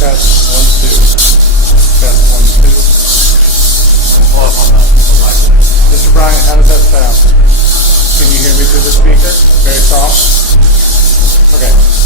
Test 1, 2. Test 1, 2. Mr. Bryant, how does that sound? Can you hear me through the speaker? Very soft? Okay.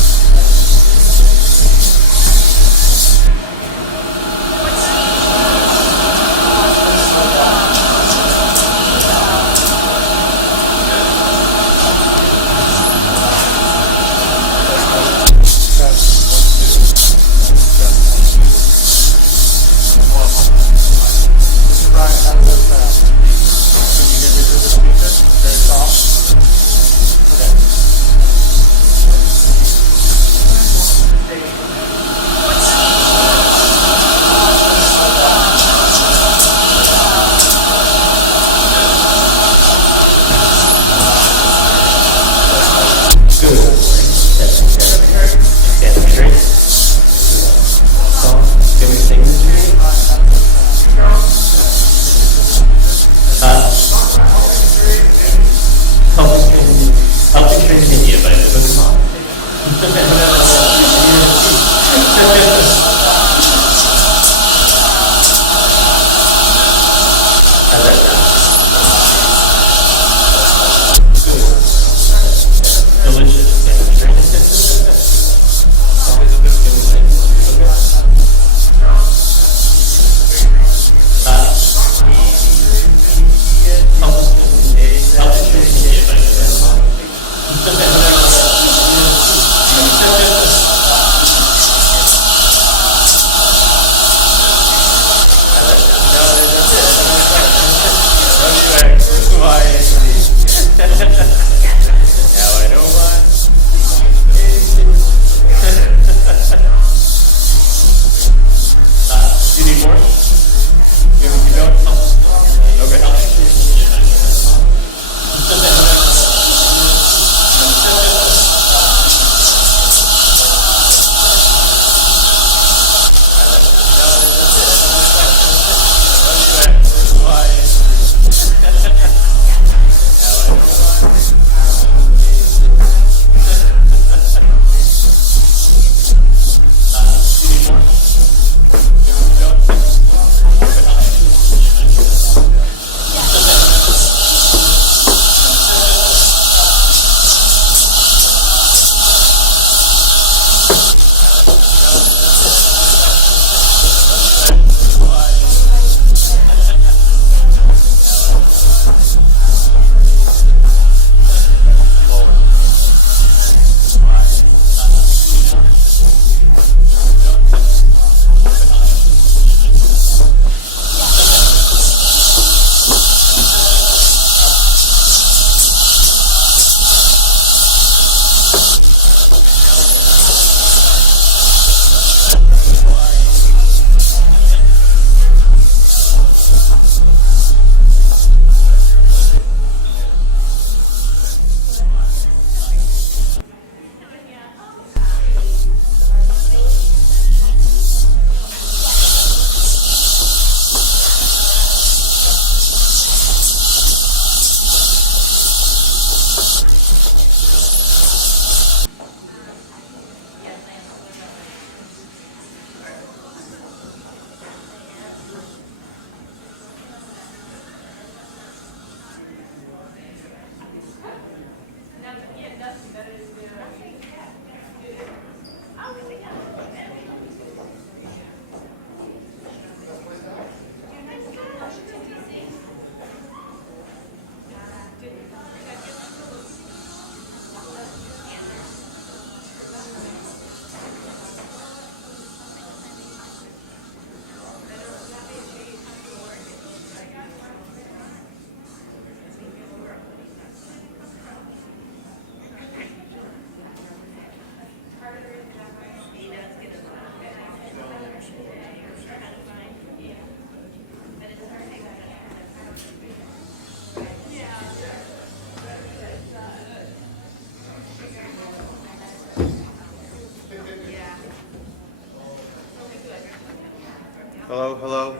Hello, hello.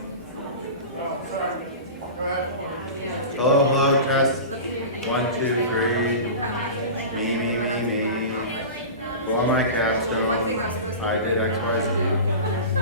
Hello, hello, test. 1, 2, 3. Me. For my capstone, I did XYZ.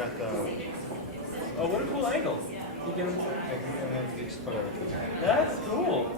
got the. Oh, what a cool angle. You get him. And then each put everything. That's cool.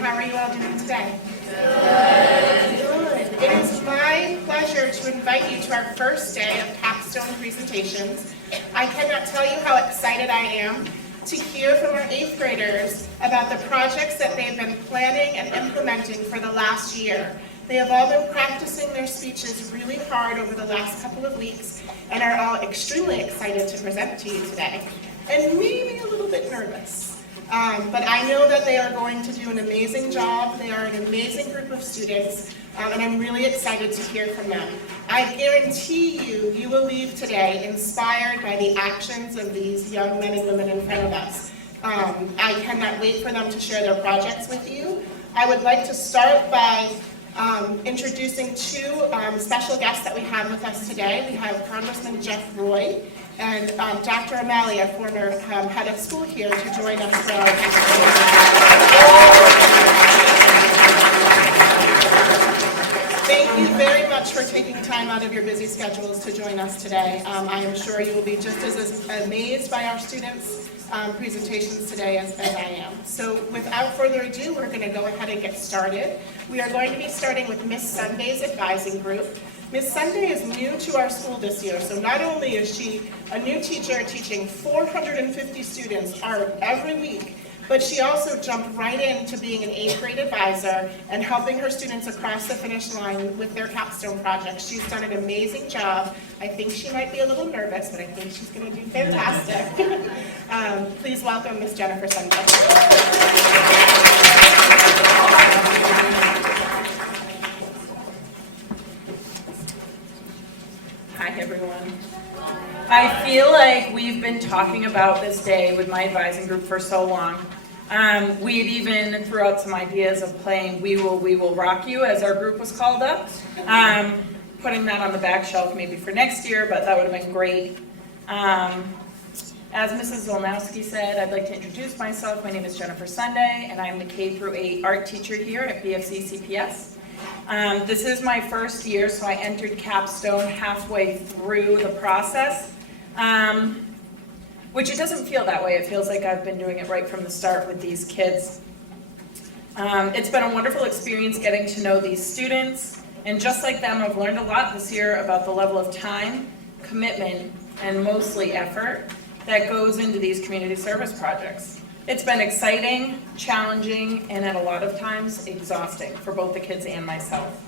How are you all doing today? Good. It is my pleasure to invite you to our first day of Capstone Presentations. I cannot tell you how excited I am to hear from our 8th graders about the projects that they've been planning and implementing for the last year. They have all been practicing their speeches really hard over the last couple of weeks and are all extremely excited to present to you today, and maybe a little bit nervous. But I know that they are going to do an amazing job. They are an amazing group of students, and I'm really excited to hear from them. I guarantee you, you will leave today inspired by the actions of these young men and women in front of us. I cannot wait for them to share their projects with you. I would like to start by introducing two special guests that we have with us today. We have Congressman Jeff Roy and Dr. O'Malley, our former head of school here, to join us for our Thank you very much for taking time out of your busy schedules to join us today. I am sure you will be just as amazed by our students' presentations today as I am. So without further ado, we're going to go ahead and get started. We are going to be starting with Miss Sunday's advising group. Miss Sunday is new to our school this year, so not only is she a new teacher teaching 450 students every week, but she also jumped right into being an 8th grade advisor and helping her students across the finish line with their capstone projects. She's done an amazing job. I think she might be a little nervous, but I think she's going to do fantastic. Please welcome Miss Jennifer Sunday. Hi everyone. I feel like we've been talking about this day with my advising group for so long. We had even threw out some ideas of playing We Will Rock You as our group was called up. Putting that on the back shelf maybe for next year, but that would have been great. As Mrs. Zolnowski said, I'd like to introduce myself. My name is Jennifer Sunday, and I'm the K-8 art teacher here at BFCCPS. This is my first year, so I entered Capstone halfway through the process, which it doesn't feel that way. It feels like I've been doing it right from the start with these kids. It's been a wonderful experience getting to know these students, and just like them, I've learned a lot this year about the level of time, commitment, and mostly effort that goes into these community service projects. It's been exciting, challenging, and at a lot of times exhausting for both the kids and myself.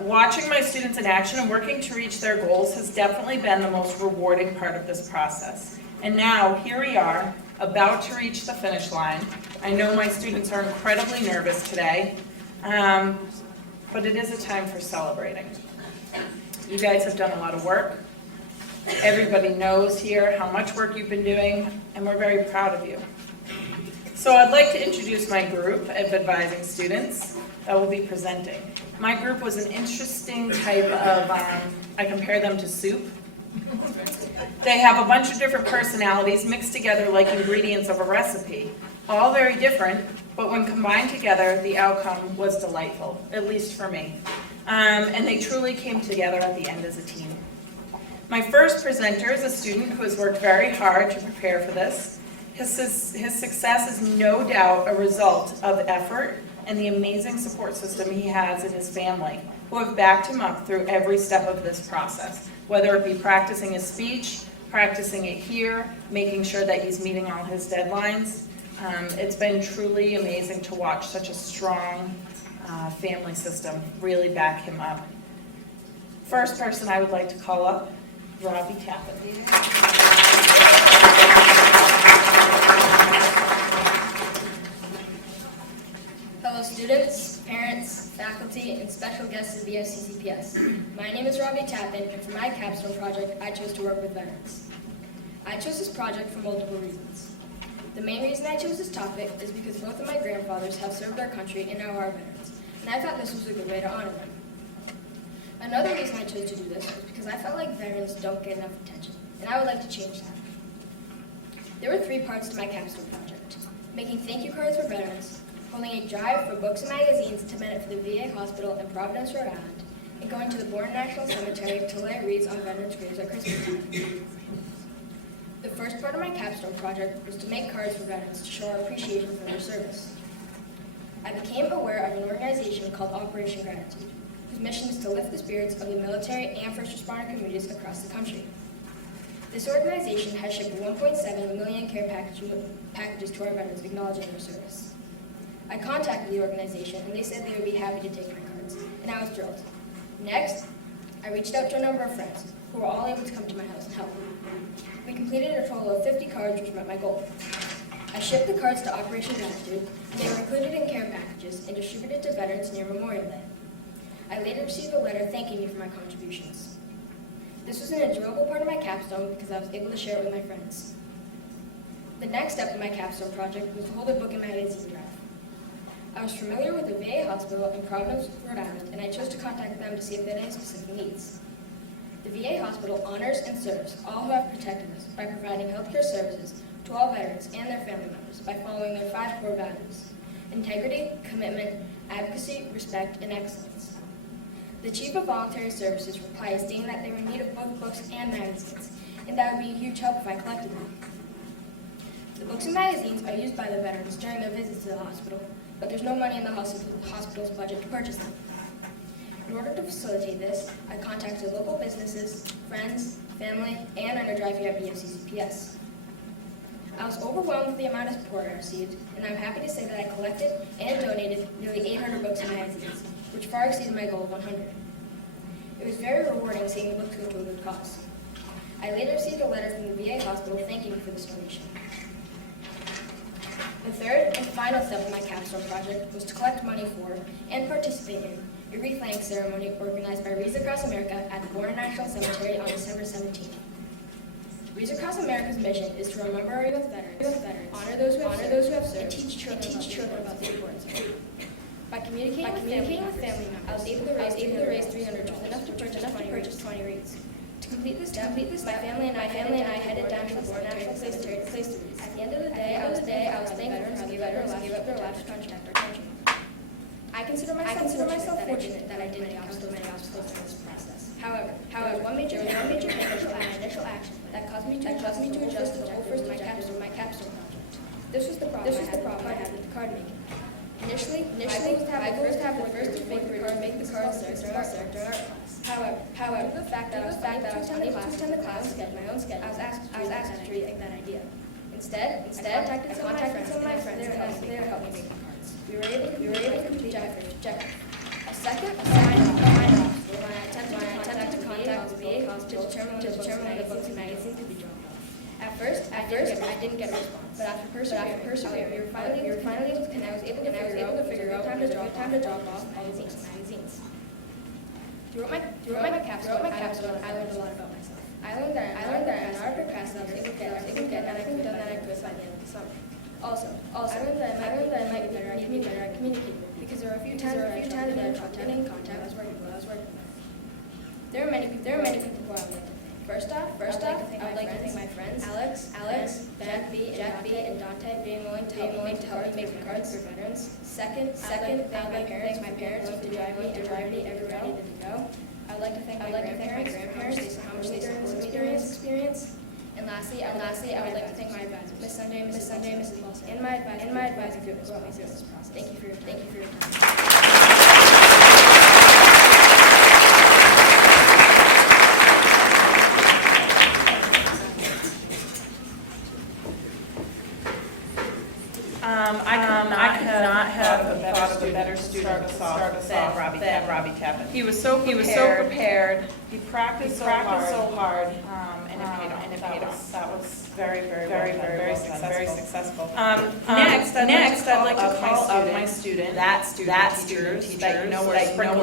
Watching my students in action and working to reach their goals has definitely been the most rewarding part of this process. And now, here we are, about to reach the finish line. I know my students are incredibly nervous today, but it is a time for celebrating. You guys have done a lot of work. Everybody knows here how much work you've been doing, and we're very proud of you. So I'd like to introduce my group of advising students that will be presenting. My group was an interesting type of, I compare them to soup. They have a bunch of different personalities mixed together like ingredients of a recipe. All very different, but when combined together, the outcome was delightful, at least for me. And they truly came together at the end as a team. My first presenter is a student who has worked very hard to prepare for this. His success is no doubt a result of effort and the amazing support system he has in his family, who have backed him up through every step of this process, whether it be practicing his speech, practicing it here, making sure that he's meeting all his deadlines. It's been truly amazing to watch such a strong family system really back him up. First person I would like to call up, Robbie Tappan. Fellow students, parents, faculty, and special guests of BFCCPS. My name is Robbie Tappan, and for my capstone project, I chose to work with veterans. I chose this project for multiple reasons. The main reason I chose this topic is because both of my grandfathers have served our country and now are veterans, and I thought this was a good way to honor them. Another reason I chose to do this was because I felt like veterans don't get enough attention, and I would like to change that. There were 3 parts to my capstone project: making thank you cards for veterans, holding a drive for books and magazines to benefit the VA hospital in Providence, Rhode Island, and going to the Bourne National Cemetery to lay wreaths on veterans' graves at Christmas time. The first part of my capstone project was to make cards for veterans to show our appreciation for their service. I became aware of an organization called Operation Gratitude, whose mission is to lift the spirits of the military and first responder communities across the country. This organization has shipped 1.7 million care packages to our veterans acknowledging their service. I contacted the organization and they said they would be happy to take my cards, and I was thrilled. Next, I reached out to a number of friends who were all able to come to my house and help. We completed a total of 50 cards, which met my goal. I shipped the cards to Operation Gratitude, and they were included in care packages and distributed to veterans near Memorial Day. I later received a letter thanking me for my contributions. This was an enjoyable part of my capstone because I was able to share it with my friends. The next step in my capstone project was to hold a book and magazine drive. I was familiar with the VA hospital in Providence, Rhode Island, and I chose to contact them to see if they had any specific needs. The VA hospital honors and serves all who have protected us by providing healthcare services to all veterans and their family members by following their 5 core values: integrity, commitment, advocacy, respect, and excellence. The Chief of Voluntary Services replied stating that they were in need of both books and magazines, and that would be a huge help if I collected them. The books and magazines are used by the veterans during their visits to the hospital, but there's no money in the hospital's budget to purchase them. In order to facilitate this, I contacted local businesses, friends, family, and underdrive here at BFCCPS. I was overwhelmed with the amount of support I received, and I'm happy to say that I collected and donated nearly 800 books and magazines, which far exceeded my goal of 100. It was very rewarding seeing the books go to a good cause. I later received a letter from the VA hospital thanking me for this donation. The third and final step of my capstone project was to collect money for and participate in a wreath-laying ceremony organized by Wreaths Across America at the Warren National Cemetery on December 17th. Wreaths Across America's mission is to remember our U.S. veterans, honor those who have served, and teach children about the importance of freedom. By communicating with family members, I was able to raise $300 enough to purchase 20 wreaths. To complete this step, my family and I headed down to the Warren National Cemetery to place the wreaths. At the end of the day, I was thankful for how the veterans gave up their lives to protect our country. I consider myself fortunate that I didn't encounter many obstacles during this process. However, one major initial action that caused me to adjust to the whole first objective of my capstone project. This was the problem I had with the card making. Initially, my goal was to have the first to make the cards during our class. However, due to the fact that I was unable to attend the class, my own schedule, I was asked to rethink that idea. Instead, I contacted some of my friends and they helped me make the cards. We were able to complete our first objective. A second obstacle when I attempted to contact the VA hospital to determine when the books and magazines could be dropped off. At first, I didn't get a response, but after persevering, we were finally able to connect. I was able to figure out when it was a good time to drop off all the books and magazines. Throughout my capstone, I learned a lot about myself. I learned that I'm not a procrastinator. I was able to get, and I could have done that I could by the end of the summer. Also, I learned that I might be better at communicating, because there were a few times that I tried getting in contact. I was working with. There are many people who I would like to thank. First off, I would like to thank my friends, Alex, Jack B, and Dante, being willing to help me make the cards for veterans. Second, I would like to thank my parents who drive me everywhere I needed to go. I would like to thank my grandparents for how much they supported me during this experience. And lastly, I would like to thank my advisors, Miss Sunday, Mrs. Wilson, and my advisor group as well through this process. Thank you for your time. I could not have thought of a better student to start us off than Robbie Tappan. He was so prepared. He practiced so hard, and it paid off. That was very successful. Next, I'd like to call up my student, that student teachers that you know were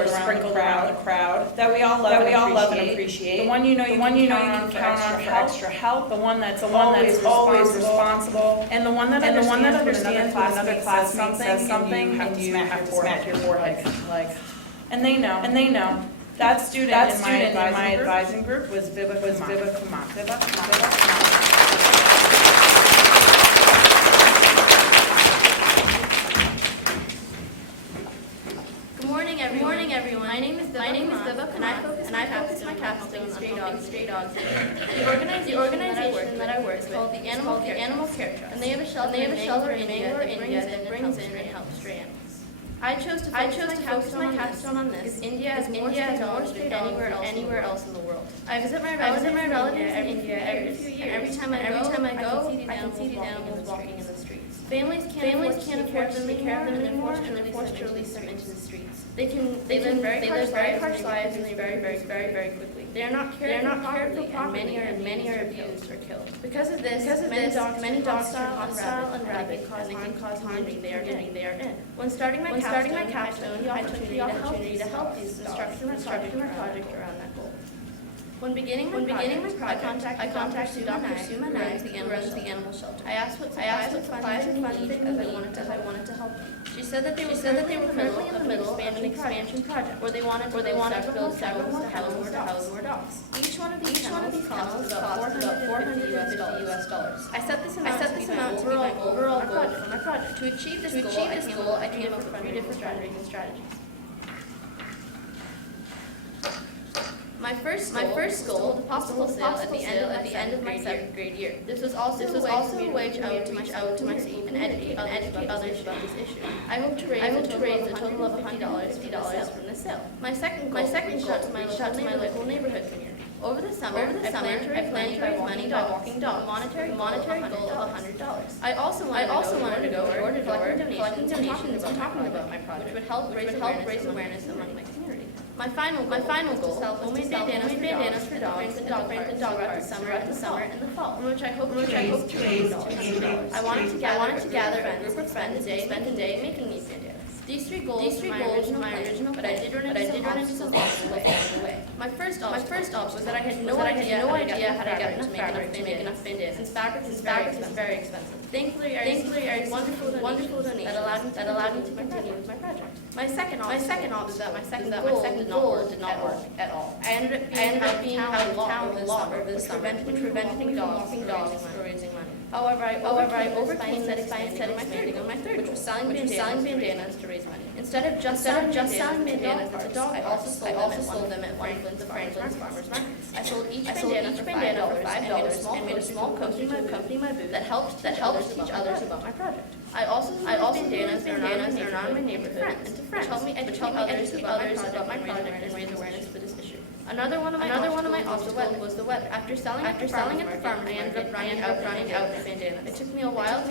sprinkled around the crowd, that we all love and appreciate. The one you can count on for extra help. The one that's always responsible, and the one that understands when another classmate says something, and you have to smack your forehead, like, and they know. That student in my advising group was Viva Kumar. Good morning, everyone. My name is Viva, and I focus my capstone on helping stray dogs. The organization that I work with is called the Animal Care Trust, and they have a shelter in India that brings in and helps stray animals. I chose to focus my capstone on this because India has more stray dogs than anywhere else in the world. I visit my relatives in India every few years. Every time I go, I can see these animals walking in the streets. Families can't afford to take care of them anymore, and they're forced to release them into the streets. They live very harsh lives, and they very quickly. They are not cared for properly, and many are abused or killed. Because of this, many dogs are hostile and rabid, and they can cause harm to the community they are in. When starting my capstone, I took the opportunity to help these construction my project around that goal. When beginning my project, I contacted Dr. Suma Nai, who runs the animal shelter. I asked what supplies and funds they needed, as I wanted to help them. She said that they were currently in the middle of an expansion project, where they wanted to build several more kennels to house more dogs. Each one of these kennels cost about $450 US. I set this amount to be my overall goal for my project. To achieve this goal, I came up with 3 different fundraising strategies. My first goal was a possible sale at the end of my 7th grade year. This was also a way to reach out to my students and educate others about this issue. I hope to raise a total of $50 from the sale. My second goal reached out to my local neighborhood community. Over the summer, I plan to raise money by walking dogs, monetary goal of $100. I also wanted to go door to door collecting donations and talking about my project, which would help raise awareness among my community. My final goal was to sell homemade bandanas for dogs and dog parks throughout the summer and the fall, from which I hope to raise $200. I wanted to gather a group of friends and spend a day making these bandanas. These three goals were my original, but I did run into some obstacles along the way. My first obstacle was that I had no idea how to get enough fabric to make enough bandanas, since fabric is very expensive. Thankfully, I received wonderful donation that allowed me to continue with my project. My second obstacle was that my second goal did not work at all. I ended up being out of town over the summer, which prevented me from walking dogs or raising money. However, I overcame that experience on my third, which was selling bandanas to raise money. Instead of just selling bandanas at the dog parks, I also sold them at Franklin's Farmers Market. I sold each bandana for $5 and made a small company my booth that helped teach others about my project. I also sold bandanas around my neighborhood and to friends, which helped me educate others about my project and raise awareness for this issue. Another one of my obstacles was the weather. After selling at the farmers market, I ended up running out of bandanas. It took me a while to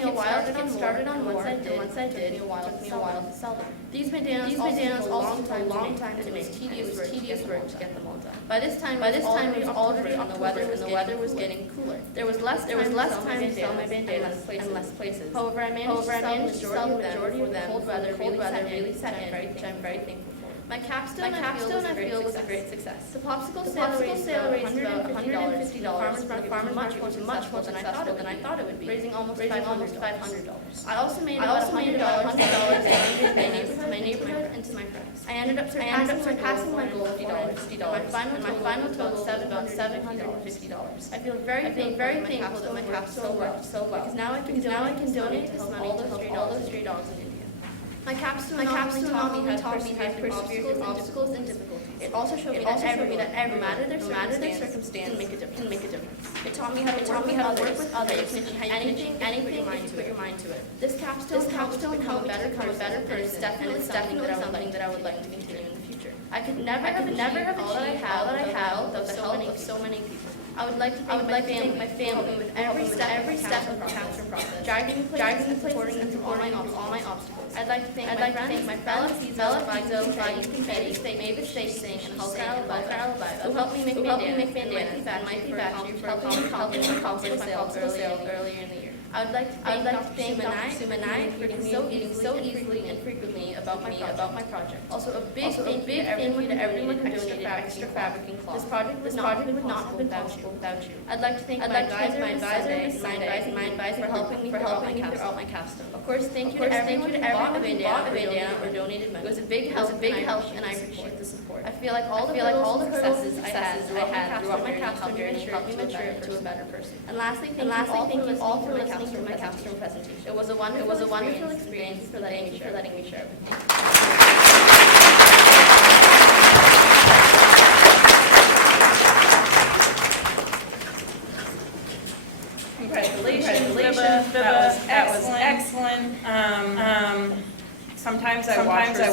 get started on once I did, it took me a while to sell them. These bandanas also took a long time to make. Tedious work to get them all done. By this time it was already on the weather, and the weather was getting cooler. There was less time to sell my bandanas and less places. However, I managed to sell the majority of them. Cold weather really set in, which I'm very thankful for. My capstone, I feel, was a great success. The popsicle sale raised about $150. Farmers market was much more than I thought it would be, raising almost $500. I also made about $100 to my neighborhood and to my friends. I ended up surpassing my goal of $50. My final total was about $750. I feel very thankful that my capstone worked so well, because now I can donate this money to all those stray dogs in India. My capstone not only taught me how to persevere through obstacles and difficulties. It also showed me that no matter their circumstance, can make a difference. It taught me how to work with others, anything if you put your mind to it. This capstone helped me become a better person. It's definitely something that I would like to continue in the future. I could never have achieved all that I have without the help of so many people. I would like to thank my family with every step of the capstone process, driving the place and supporting all my obstacles. I'd like to thank my fellow Fizo, Mavis, Singh, and Hulk Alabama, who helped me make bandanas and might be back to you for accomplish my sales earlier in the year. I would like to thank Dr. Suma Nai for speaking so easily and frequently about my project. Also, a big thank you to everyone who donated extra fabric and cloth. This project would not have been possible without you. I'd like to thank my advisor, my advisor for helping me throughout my capstone. Of course, thank you to everyone who bought a bandana or donated money. It was a big help, and I appreciate the support. I feel like all the successes I had throughout my capstone journey helped me mature into a better person. And lastly, thank you all for listening to my capstone presentation. It was a wonderful experience. For letting me share it with you. I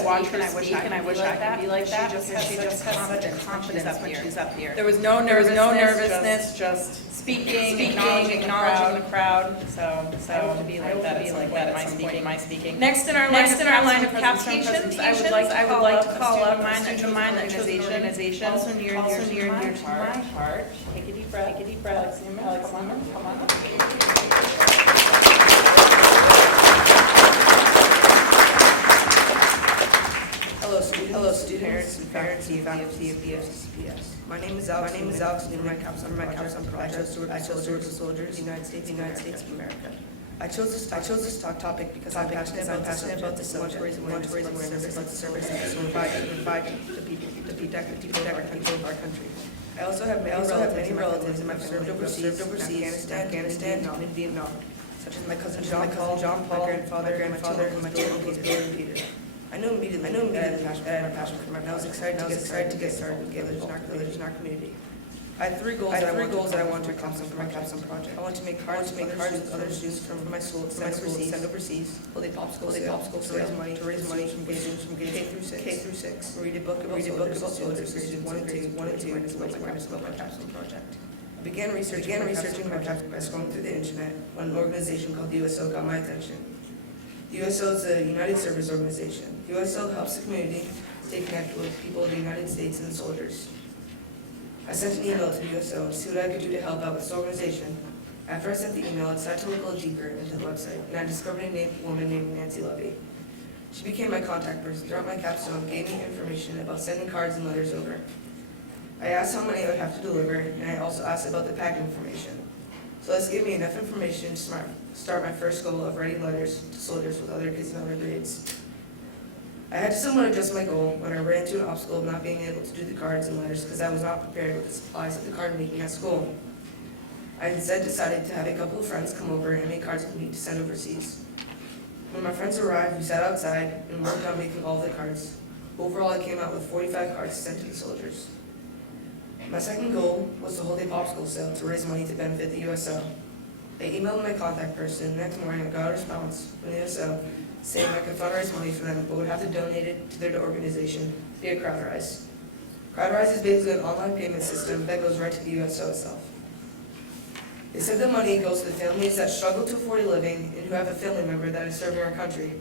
watch her speak and I wish I could be like that because she just has such confidence when she's up here. There was no nervousness, just speaking, acknowledging the crowd. So I hope to be like that in my speaking. Next in our line of Capstone Presentations, I would like to call up a mine organization, also near and dear to my heart. Take a deep breath. Alex Lemon, come on up. Hello, students and faculty of BFCCPS. My name is Alex. And my Capstone project. I chose to work with soldiers, United States of America. I chose this topic because I'm passionate about the subject. Want to raise awareness about the service and to provide the people of our country. I also have many relatives in my family served overseas, Afghanistan, and Vietnam, such as my cousin John Paul, my grandfather, and my two uncles Bill and Peter. I knew immediately I had a passion for my. I was excited to get started with village in our community. I had three goals that I wanted to accomplish for my Capstone project. I want to make cards with other students from my school to send overseas. Hold a popsicle sale to raise money from K through 6. Read a book about soldiers, grades 1 and 2, about my Capstone project. I began researching my Capstone by scrolling through the internet when an organization called USO got my attention. The USO is a United Service Organization. USO helps the community stay connected with people of the United States and the soldiers. I sent an email to the USO to see what I could do to help out with this organization. After I sent the email, I decided to look a little deeper into the website, and I discovered a woman named Nancy Levy. She became my contact person throughout my capstone and gave me information about sending cards and letters over. I asked how many I would have to deliver, and I also asked about the packing information. So this gave me enough information to start my first goal of writing letters to soldiers with other kids in other grades. I had to somewhat adjust my goal when I ran into an obstacle of not being able to do the cards and letters because I was not prepared with the supplies of the card making at school. I instead decided to have a couple of friends come over and make cards with me to send overseas. When my friends arrived, we sat outside and worked on making all of the cards. Overall, I came out with 45 cards to send to the soldiers. My second goal was to hold a popsicle sale to raise money to benefit the USO. I emailed my contact person, and the next morning I got a response from the USO saying I could fundraise money for them, but would have to donate it to their organization via CrowdRise. CrowdRise is basically an online payment system that goes right to the USO itself. They said the money goes to the families that struggle to afford a living and who have a family member that is serving our country.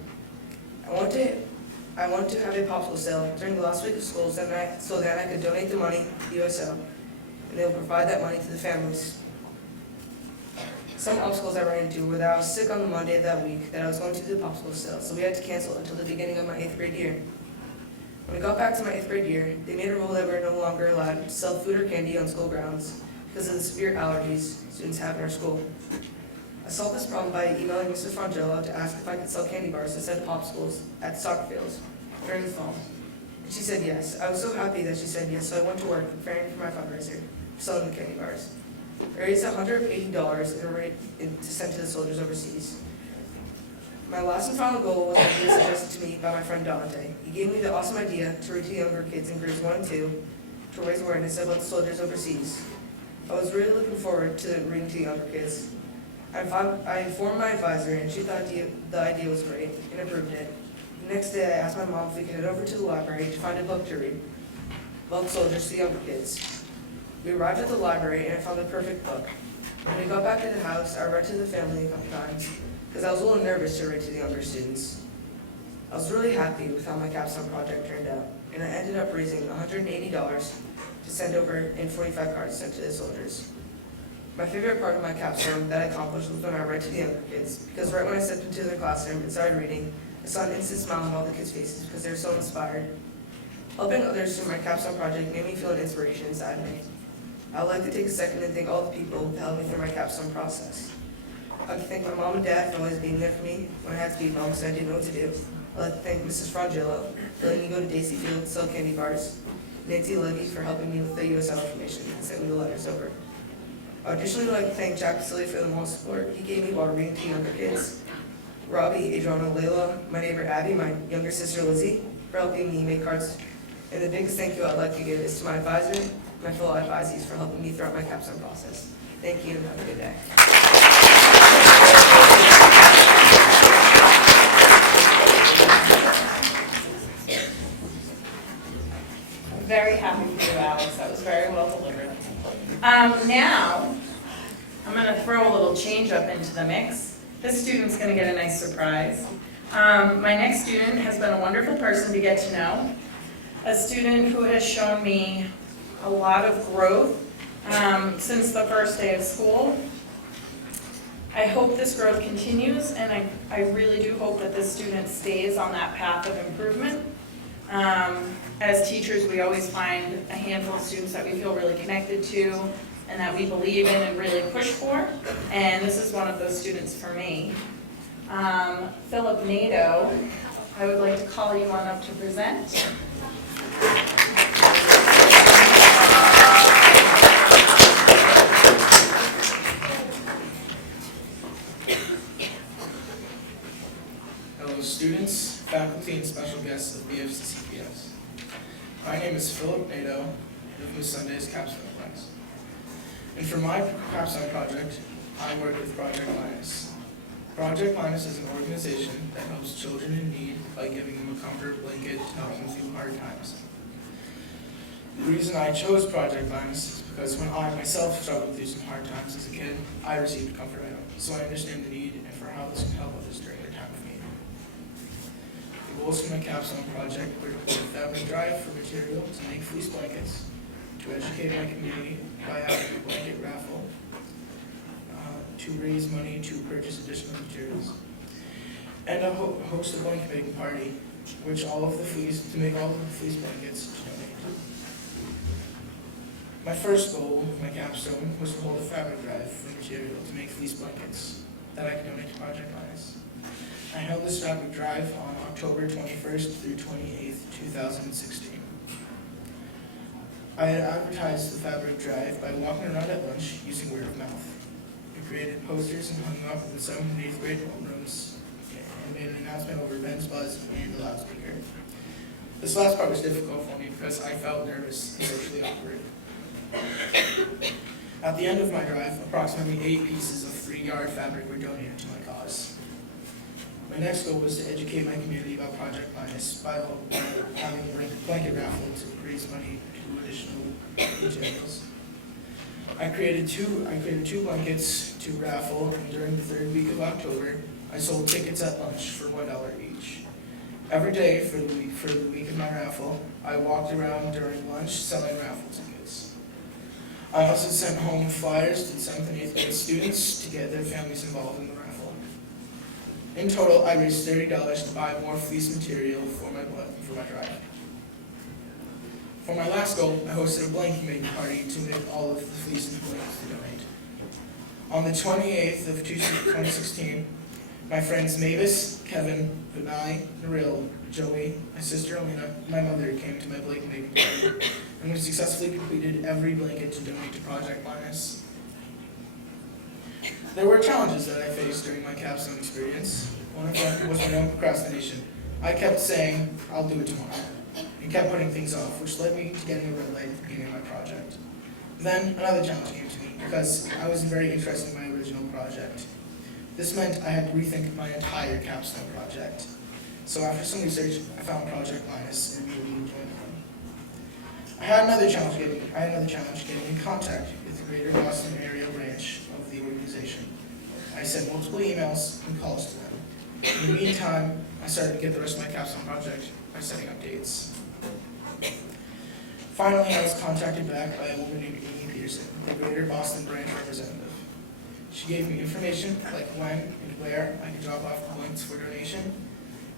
I want to have a popsicle sale during the last week of school so that I could donate the money to the USO, and they will provide that money to the families. Some obstacles I ran into were that I was sick on the Monday of that week that I was going to do the popsicle sale, so we had to cancel until the beginning of my 8th grade year. When I got back to my 8th grade year, they made a rule that we were no longer allowed to sell food or candy on school grounds because of the severe allergies students have in our school. I solved this problem by emailing Mrs. Frangella to ask if I could sell candy bars instead of popsicles at soccer fields during the fall. And she said yes. I was so happy that she said yes, so I went to work preparing for my fundraiser for selling the candy bars. I raised $180 to send to the soldiers overseas. My last and final goal was an idea suggested to me by my friend Dante. He gave me the awesome idea to read to younger kids in grades 1 and 2 to raise awareness about the soldiers overseas. I was really looking forward to reading to younger kids. I informed my advisor, and she thought the idea was great and approved it. The next day, I asked my mom if we could head over to the library to find a book to read about soldiers to younger kids. We arrived at the library, and I found the perfect book. When we got back to the house, I read to the family a couple times because I was a little nervous to read to the younger students. I was really happy with how my capstone project turned out, and I ended up raising $180 to send over and 45 cards sent to the soldiers. My favorite part of my capstone that I accomplished was when I read to the younger kids, because right when I stepped into their classroom and started reading, I saw an instant smile on all the kids' faces because they were so inspired. Helping others through my capstone project made me feel an inspiration inside me. I would like to take a second and thank all the people who helped me through my capstone process. I'd like to thank my mom and dad for always being there for me when I had to be mom because I didn't know what to do. I'd like to thank Mrs. Frangella for letting me go to Daisy Field to sell candy bars, Nancy Levy for helping me with the USL information and sent me the letters over. I would additionally like to thank Jack Vasily for the moral support he gave me while reading to younger kids, Robbie, Adriana, Layla, my neighbor Abby, my younger sister Lizzie for helping me make cards, and the biggest thank you I'd like to give is to my advisor, my fellow advisees for helping me throughout my capstone process. Thank you and have a good day. very happy for you, Alex. That was very well delivered. Now, I'm going to throw a little change up into the mix. This student's going to get a nice surprise. My next student has been a wonderful person to get to know. A student who has shown me a lot of growth since the first day of school. I hope this growth continues, and I really do hope that this student stays on that path of improvement. As teachers, we always find a handful of students that we feel really connected to and that we believe in and really push for, and this is one of those students for me. Philip Nadeau, I would like to call you on up to present. Hello students, faculty, and special guests of BFCCPS. My name is Philip Nadeau of Ms. Sunday's Capstone class. And for my Capstone project, I work with Project Linus. Project Linus is an organization that helps children in need by giving them a comfort blanket to help them through hard times. The reason I chose Project Linus is because when I myself struggled through some hard times as a kid, I received a comfort item, so I understand the need and for how this can help others during their time of need. The goals for my Capstone project were to hold a fabric drive for material to make fleece blankets, to educate my community by having a blanket raffle, to raise money to purchase additional materials, and to host a blanket making party, to make all of the fleece blankets to donate. My first goal with my capstone was to hold a fabric drive for material to make fleece blankets that I could donate to Project Linus. I held this fabric drive on October 21st through 28th, 2016. I had advertised the fabric drive by walking around at lunch using word of mouth. We created posters and hung them up in the 7th and 8th grade homerooms and made an announcement over Ben's buzz and the loudspeaker. This last part was difficult for me because I felt nervous and socially awkward. At the end of my drive, approximately 8 pieces of 3-yard fabric were donated to my cause. My next goal was to educate my community about Project Linus by having a blanket raffle to raise money to additional materials. I created two blankets to raffle, and during the 3rd week of October, I sold tickets at lunch for $1 each. Every day for the week of my raffle, I walked around during lunch selling raffle tickets. I also sent home flyers to the 7th and 8th grade students to get their families involved in the raffle. In total, I raised $30 to buy more fleece material for my drive. For my last goal, I hosted a blanket making party to make all of the fleece and blankets to donate. On the 28th of 2016, my friends Mavis, Kevin, Vinay, Naril, Joey, my sister Alina, and my mother came to my blanket making party, and we successfully completed every blanket to donate to Project Linus. There were challenges that I faced during my capstone experience. One of them was my own procrastination. I kept saying, I'll do it tomorrow, and kept putting things off, which led me to getting a red light at the beginning of my project. Then another challenge came to me, because I was very interested in my original project. This meant I had to rethink my entire capstone project. So after some research, I found Project Linus and immediately joined them. I had another challenge getting in contact with the Greater Boston area branch of the organization. I sent multiple emails and calls to them. In the meantime, I started to get the rest of my capstone project by setting up dates. Finally, I was contacted back by a woman named Amy Peterson, the Greater Boston branch representative. She gave me information like when and where I could drop off the blanks for donation,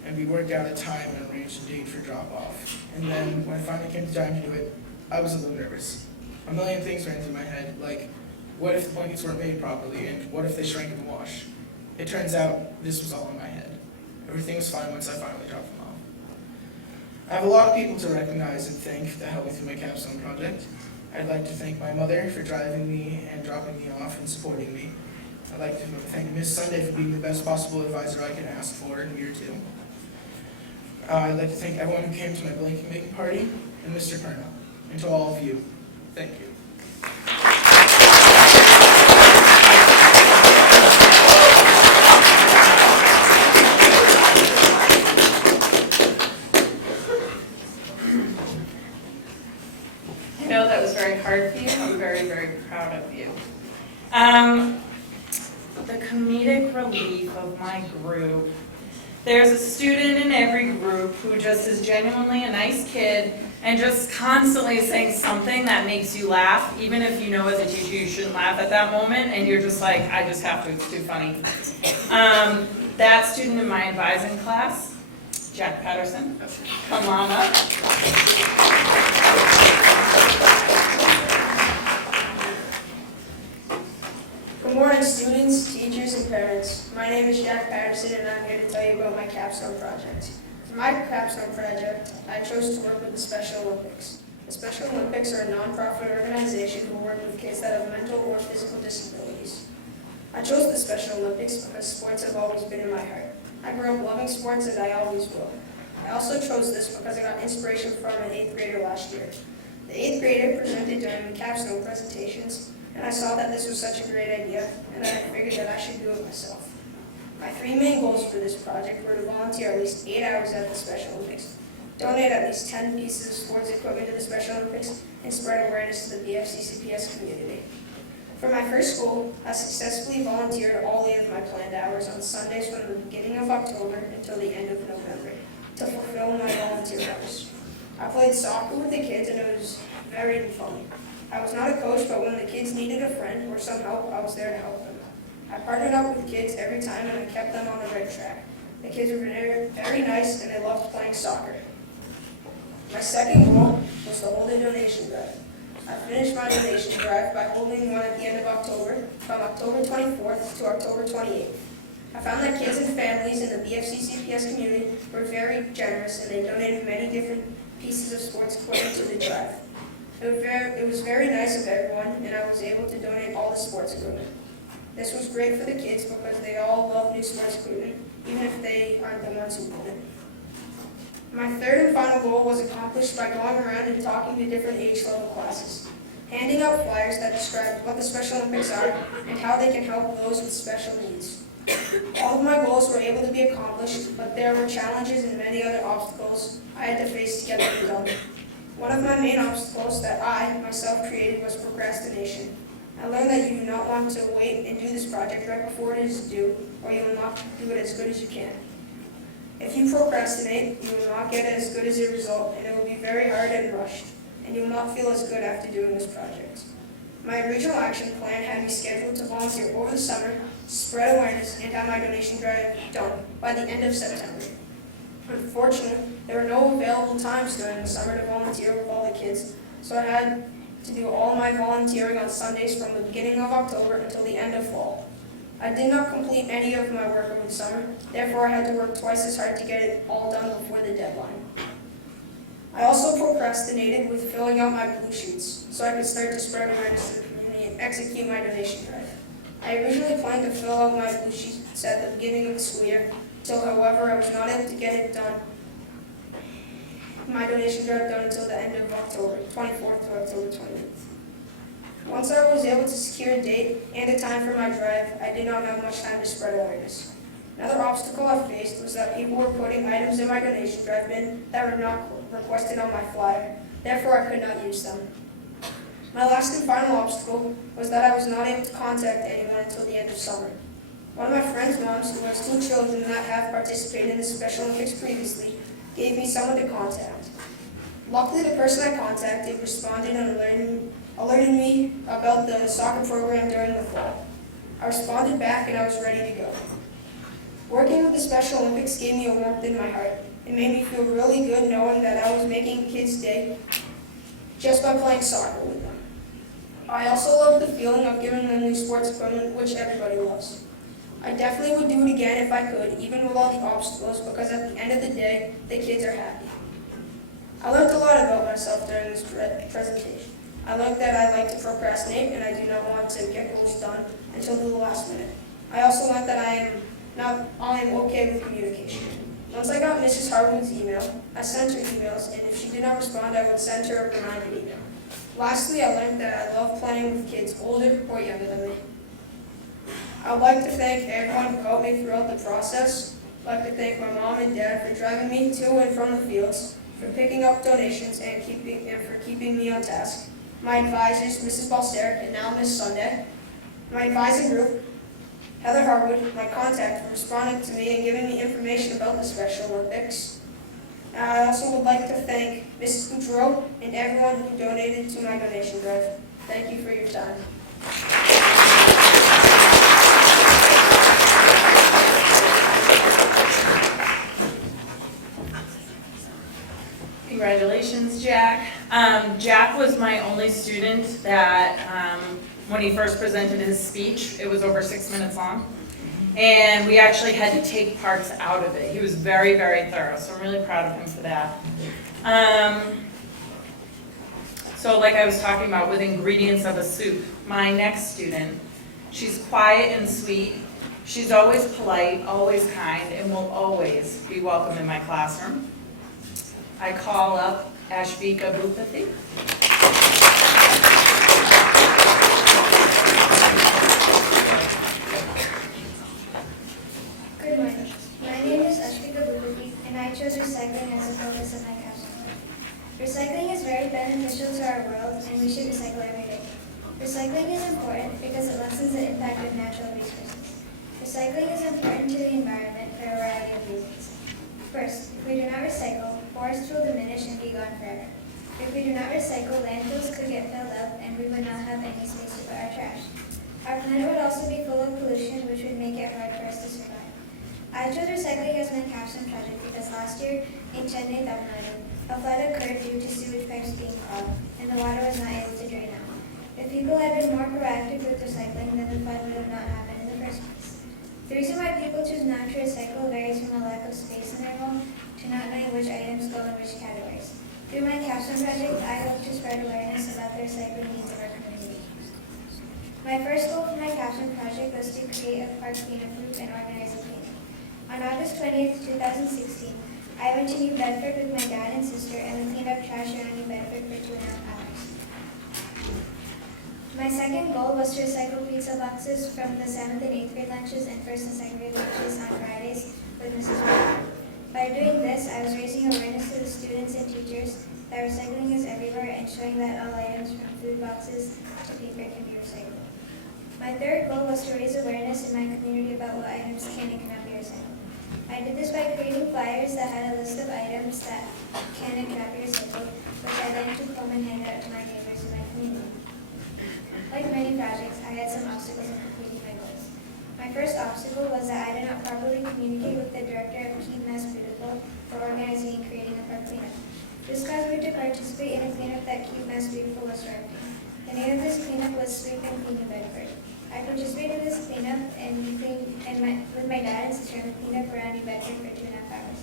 and we worked out a time and arranged a date for drop-off. And then, when it finally came time to do it, I was a little nervous. A million things ran through my head, like, what if the blankets weren't made properly, and what if they shrank in the wash? It turns out, this was all in my head. Everything was fine once I finally dropped them off. I have a lot of people to recognize and thank that helped me through my capstone project. I'd like to thank my mother for driving me and dropping me off and supporting me. I'd like to thank Ms. Sunday for being the best possible advisor I could ask for in year 2. I'd like to thank everyone who came to my blanket making party, and Mr. Purnell, and to all of you, thank you. I'm very, very proud of you. The comedic relief of my group. There's a student in every group who just is genuinely a nice kid and just constantly saying something that makes you laugh, even if you know as a teacher you shouldn't laugh at that moment, and you're just like, I just have to, it's too funny. That student in my advising class, Jack Patterson, come on up. Good morning, students, teachers, and parents. My name is Jack Patterson, and I'm here to tell you about my Capstone project. For my Capstone project, I chose to work with the Special Olympics. The Special Olympics are a nonprofit organization who work with kids that have mental or physical disabilities. I chose the Special Olympics because sports have always been in my heart. I grew up loving sports, and I always will. I also chose this because I got inspiration from an 8th grader last year. The 8th grader presented during the Capstone Presentations, and I saw that this was such a great idea, and that I figured that I should do it myself. My 3 main goals for this project were to volunteer at least 8 hours at the Special Olympics, donate at least 10 pieces of sports equipment to the Special Olympics, and spread awareness to the BFCCPS community. For my first goal, I successfully volunteered all 8 of my planned hours on Sundays from the beginning of October until the end of November to fulfill my volunteer hours. I played soccer with the kids, and it was very fun. I was not a coach, but when the kids needed a friend or some help, I was there to help them. I partnered up with kids every time, and I kept them on the right track. The kids were very nice, and they loved playing soccer. My second goal was to hold a donation drive. I finished my donation drive by holding one at the end of October, from October 24th to October 28th. I found that kids and families in the BFCCPS community were very generous, and they donated many different pieces of sports equipment to the drive. It was very nice of everyone, and I was able to donate all the sports equipment. This was great for the kids because they all love new sports equipment, even if they aren't the ones who own it. My third and final goal was accomplished by going around and talking to different age level classes, handing out flyers that described what the Special Olympics are and how they can help those with special needs. All of my goals were able to be accomplished, but there were challenges and many other obstacles I had to face to get them done. One of my main obstacles that I, myself, created was procrastination. I learned that you do not want to wait and do this project right before it is due, or you will not do it as good as you can. If you procrastinate, you will not get as good as a result, and it will be very hard and rushed, and you will not feel as good after doing this project. My original action plan had me scheduled to volunteer over the summer, spread awareness, and have my donation drive done by the end of September. Unfortunately, there were no available times during the summer to volunteer with all the kids, so I had to do all my volunteering on Sundays from the beginning of October until the end of fall. I did not complete any of my work over the summer, therefore I had to work twice as hard to get it all done before the deadline. I also procrastinated with filling out my blue sheets, so I could start to spread awareness to the community and execute my donation drive. I originally planned to fill out my blue sheets at the beginning of the school year, until however I was not able to get it done, my donation drive done until the end of October, 24th to October 28th. Once I was able to secure a date and a time for my drive, I did not have much time to spread awareness. Another obstacle I faced was that people were putting items in my donation drive bin that were not requested on my flyer, therefore I could not use them. My last and final obstacle was that I was not able to contact anyone until the end of summer. One of my friend's moms, who has 2 children that have participated in the Special Olympics previously, gave me someone to contact. Luckily, the person I contacted responded and alerted me about the soccer program during the fall. I responded back and I was ready to go. Working with the Special Olympics gave me a warmth in my heart. It made me feel really good knowing that I was making a kid's day just by playing soccer with them. I also loved the feeling of giving them new sports equipment, which everybody loves. I definitely would do it again if I could, even with all the obstacles, because at the end of the day, the kids are happy. I learned a lot about myself during this presentation. I learned that I like to procrastinate and I do not want to get goals done until the last minute. I also learned that I am okay with communication. Once I got Mrs. Harwood's email, I sent her emails, and if she did not respond, I would send her a reminder email. Lastly, I learned that I love playing with kids older or younger than me. I would like to thank everyone who helped me throughout the process. I'd like to thank my mom and dad for driving me to and from the fields, for picking up donations and for keeping me on task. my advisors, Mrs. Balseric and now Ms. Sunday, my advising group, Heather Harwood, my contact, for responding to me and giving me information about the Special Olympics. And I also would like to thank Mrs. Boudreau and everyone who donated to my donation drive. Thank you for your time. Congratulations, Jack. Jack was my only student that, when he first presented his speech, it was over 6 minutes long. And we actually had to take parts out of it. He was very, very thorough, so I'm really proud of him for that. So like I was talking about with ingredients of a soup, my next student, she's quiet and sweet. She's always polite, always kind, and will always be welcome in my classroom. I call up Ashvika Bhupathi. Good morning. My name is Ashvika Bhupathi, and I chose recycling as a focus of my capstone work. Recycling is very beneficial to our world, and we should recycle every day. Recycling is important because it lessens the impact of natural resources. Recycling is important to the environment for a variety of reasons. First, if we do not recycle, forests will diminish and be gone forever. If we do not recycle, landfills could get filled up and we would not have any space to put our trash. Our planet would also be full of pollution, which would make it hard for us to survive. I chose recycling as my capstone project because last year in Chennai, Tamil Nadu, a flood occurred due to sewage pipes being clogged and the water was not able to drain out. If people had been more proactive with recycling, then the flood would have not happened in the first place. The reason why people choose not to recycle varies from a lack of space in their home to not knowing which items go in which categories. Through my capstone project, I hope to spread awareness about the recycling needs of our community. My first goal for my capstone project was to create a park cleanup group and organize a cleanup. On August 20th, 2016, I went to New Bedford with my dad and sister and we cleaned up trash around New Bedford for 2.5 hours. My second goal was to recycle pizza boxes from the 7th and 8th grade lunches and 1st and 2nd grade lunches on Fridays with Mrs. Brown. By doing this, I was raising awareness to the students and teachers that recycling is everywhere and showing that all items from food boxes to paper can be recycled. My third goal was to raise awareness in my community about what items can and cannot be recycled. I did this by creating flyers that had a list of items that can and cannot be recycled, which I then took home and handed out to my neighbors in my community. Like many projects, I had some obstacles in completing my goals. My first obstacle was that I did not properly communicate with the director of Keep Mass Beautiful for organizing and creating a park cleanup. This caused me to participate in a cleanup that Keep Mass Beautiful was directing. The name of this cleanup was Sweep and Clean New Bedford. I participated in this cleanup with my dad and sister in the cleanup around New Bedford for 2.5 hours.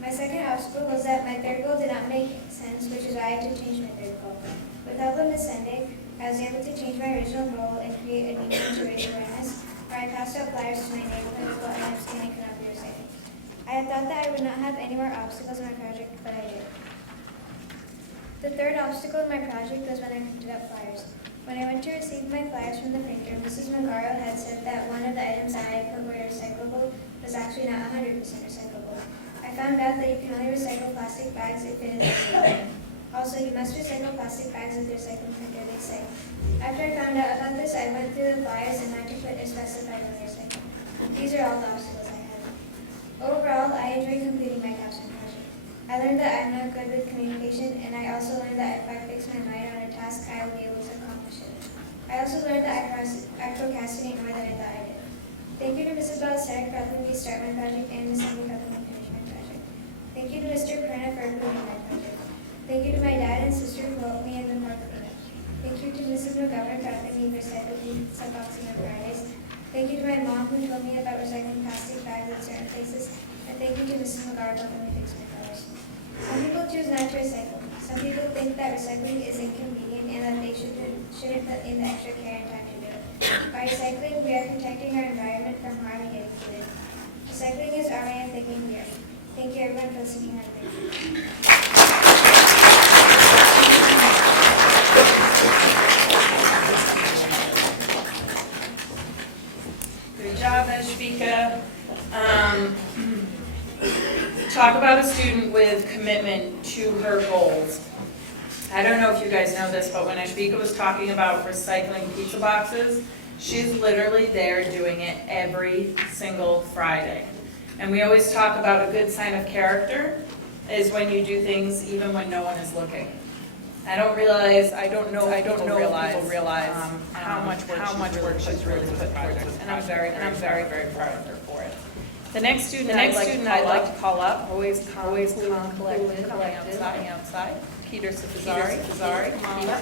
My second obstacle was that my third goal did not make sense, which is why I had to change my third goal. With help of Ms. Sunday, I was able to change my original goal and create a new one to raise awareness, where I passed out flyers to my neighborhood of what items can and cannot be recycled. I had thought that I would not have any more obstacles in my project, but I did. The third obstacle in my project was when I printed out flyers. When I went to receive my flyers from the printer, Mrs. Magaro had said that one of the items that I had put were recyclable was actually not 100% recyclable. I found out that you can only recycle plastic bags if it is recyclable. Also, you must recycle plastic bags with your recycling printer, they say. After I found out about this, I went through the flyers and had to put a specified when recycling. These are all the obstacles I had. Overall, I enjoyed completing my capstone project. I learned that I'm not good with communication, and I also learned that if I fix my mind on a task, I will be able to accomplish it. I also learned that I procrastinate more than I thought I did. Thank you to Mrs. Balseric for helping me start my project and Ms. Amy for helping me finish my project. Thank you to Mr. Perna for approving my project. Thank you to my dad and sister who helped me in the park cleanup. Thank you to Mrs. McGovern for helping me recycle pizza boxing on Fridays. Thank you to my mom who told me about recycling plastic bags in certain places. And thank you to Mrs. McGovern for helping me fix my colors. Some people choose not to recycle. Some people think that recycling is inconvenient and that they shouldn't put in the extra care and time to do it. By recycling, we are protecting our environment from harm and getting polluted. Recycling is our way of thinking here. Thank you everyone for listening and thank you. Good job, Ashvika. Talk about a student with commitment to her goals. I don't know if you guys know this, but when Ashvika was talking about recycling pizza boxes, she's literally there doing it every single Friday. And we always talk about a good sign of character is when you do things even when no one is looking. I don't realize people realize how much work she's really put towards this, and I'm very, very proud of her for it. The next student I'd like to call up, always calm, collected, coming outside. Peter Safazari, come on up.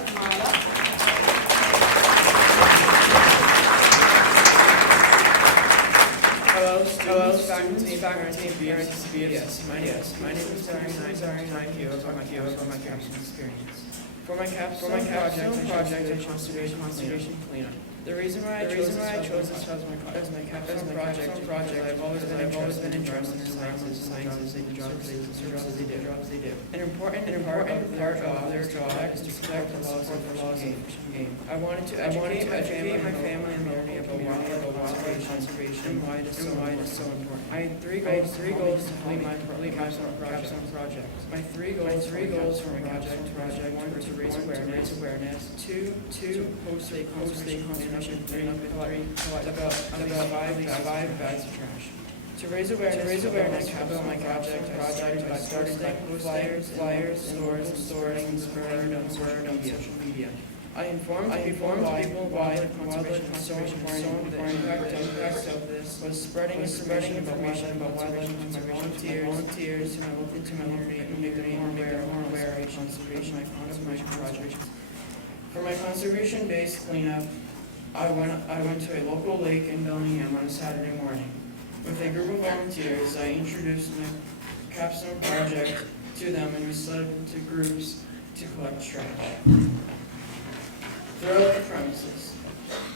Hello, faculty, BFCCPS. My name is Zari, and I'm here about my capstone experience. For my capstone project, I chose to do conservation cleanup. The reason why I chose this as my capstone project, I've always been interested in sciences and the jobs they do. An important part of their job is to protect and support the laws of the game. I wanted to educate my family and community about wildlife conservation and why it is so important. I had three goals to complete my capstone project. My three goals for my capstone project were to raise awareness, two, host a conservation cleanup, and collect about 5 bags of trash. To raise awareness about my project, I started by posting flyers, stores, and spreading on social media. I informed people why wildlife conservation is so important. The impact of this was spreading information about wildlife to my volunteers, to my community, and making them more aware of conservation projects. For my conservation-based cleanup, I went to a local lake in Bellingham on a Saturday morning. With a group of volunteers, I introduced my capstone project to them, and we split up into groups to collect trash throughout the premises.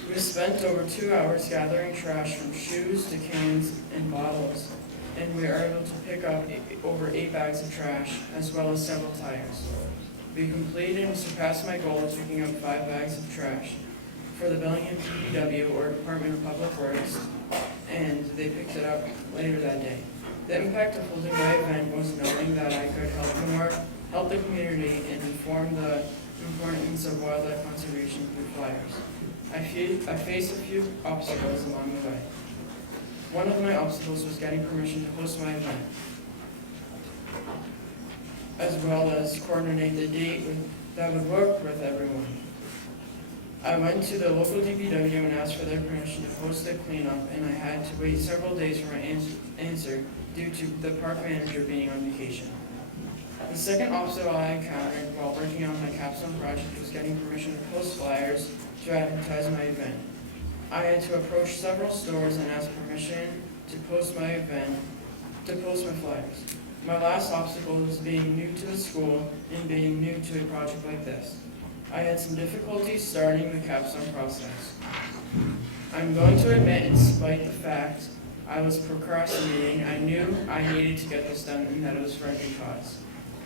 We spent over 2 hours gathering trash from shoes to cans and bottles, and we were able to pick up over 8 bags of trash, as well as several tires. We completed and surpassed my goal of picking up 5 bags of trash for the Bellingham DPW, or Department of Public Works, and they picked it up later that day. The impact of holding my event was knowing that I could help the community and inform the importance of wildlife conservation through flyers. I faced a few obstacles along the way. One of my obstacles was getting permission to host my event, as well as coordinate the date that would work with everyone. I went to the local DPW and asked for their permission to host the cleanup, and I had to wait several days for my answer due to the park manager being on vacation. The second obstacle I encountered while working on my capstone project was getting permission to post flyers to advertise my event. I had to approach several stores and ask permission to post my flyers. My last obstacle was being new to the school and being new to a project like this. I had some difficulties starting the capstone process. I'm going to admit, in spite of the fact I was procrastinating, I knew I needed to get this done and that it was for a good cause.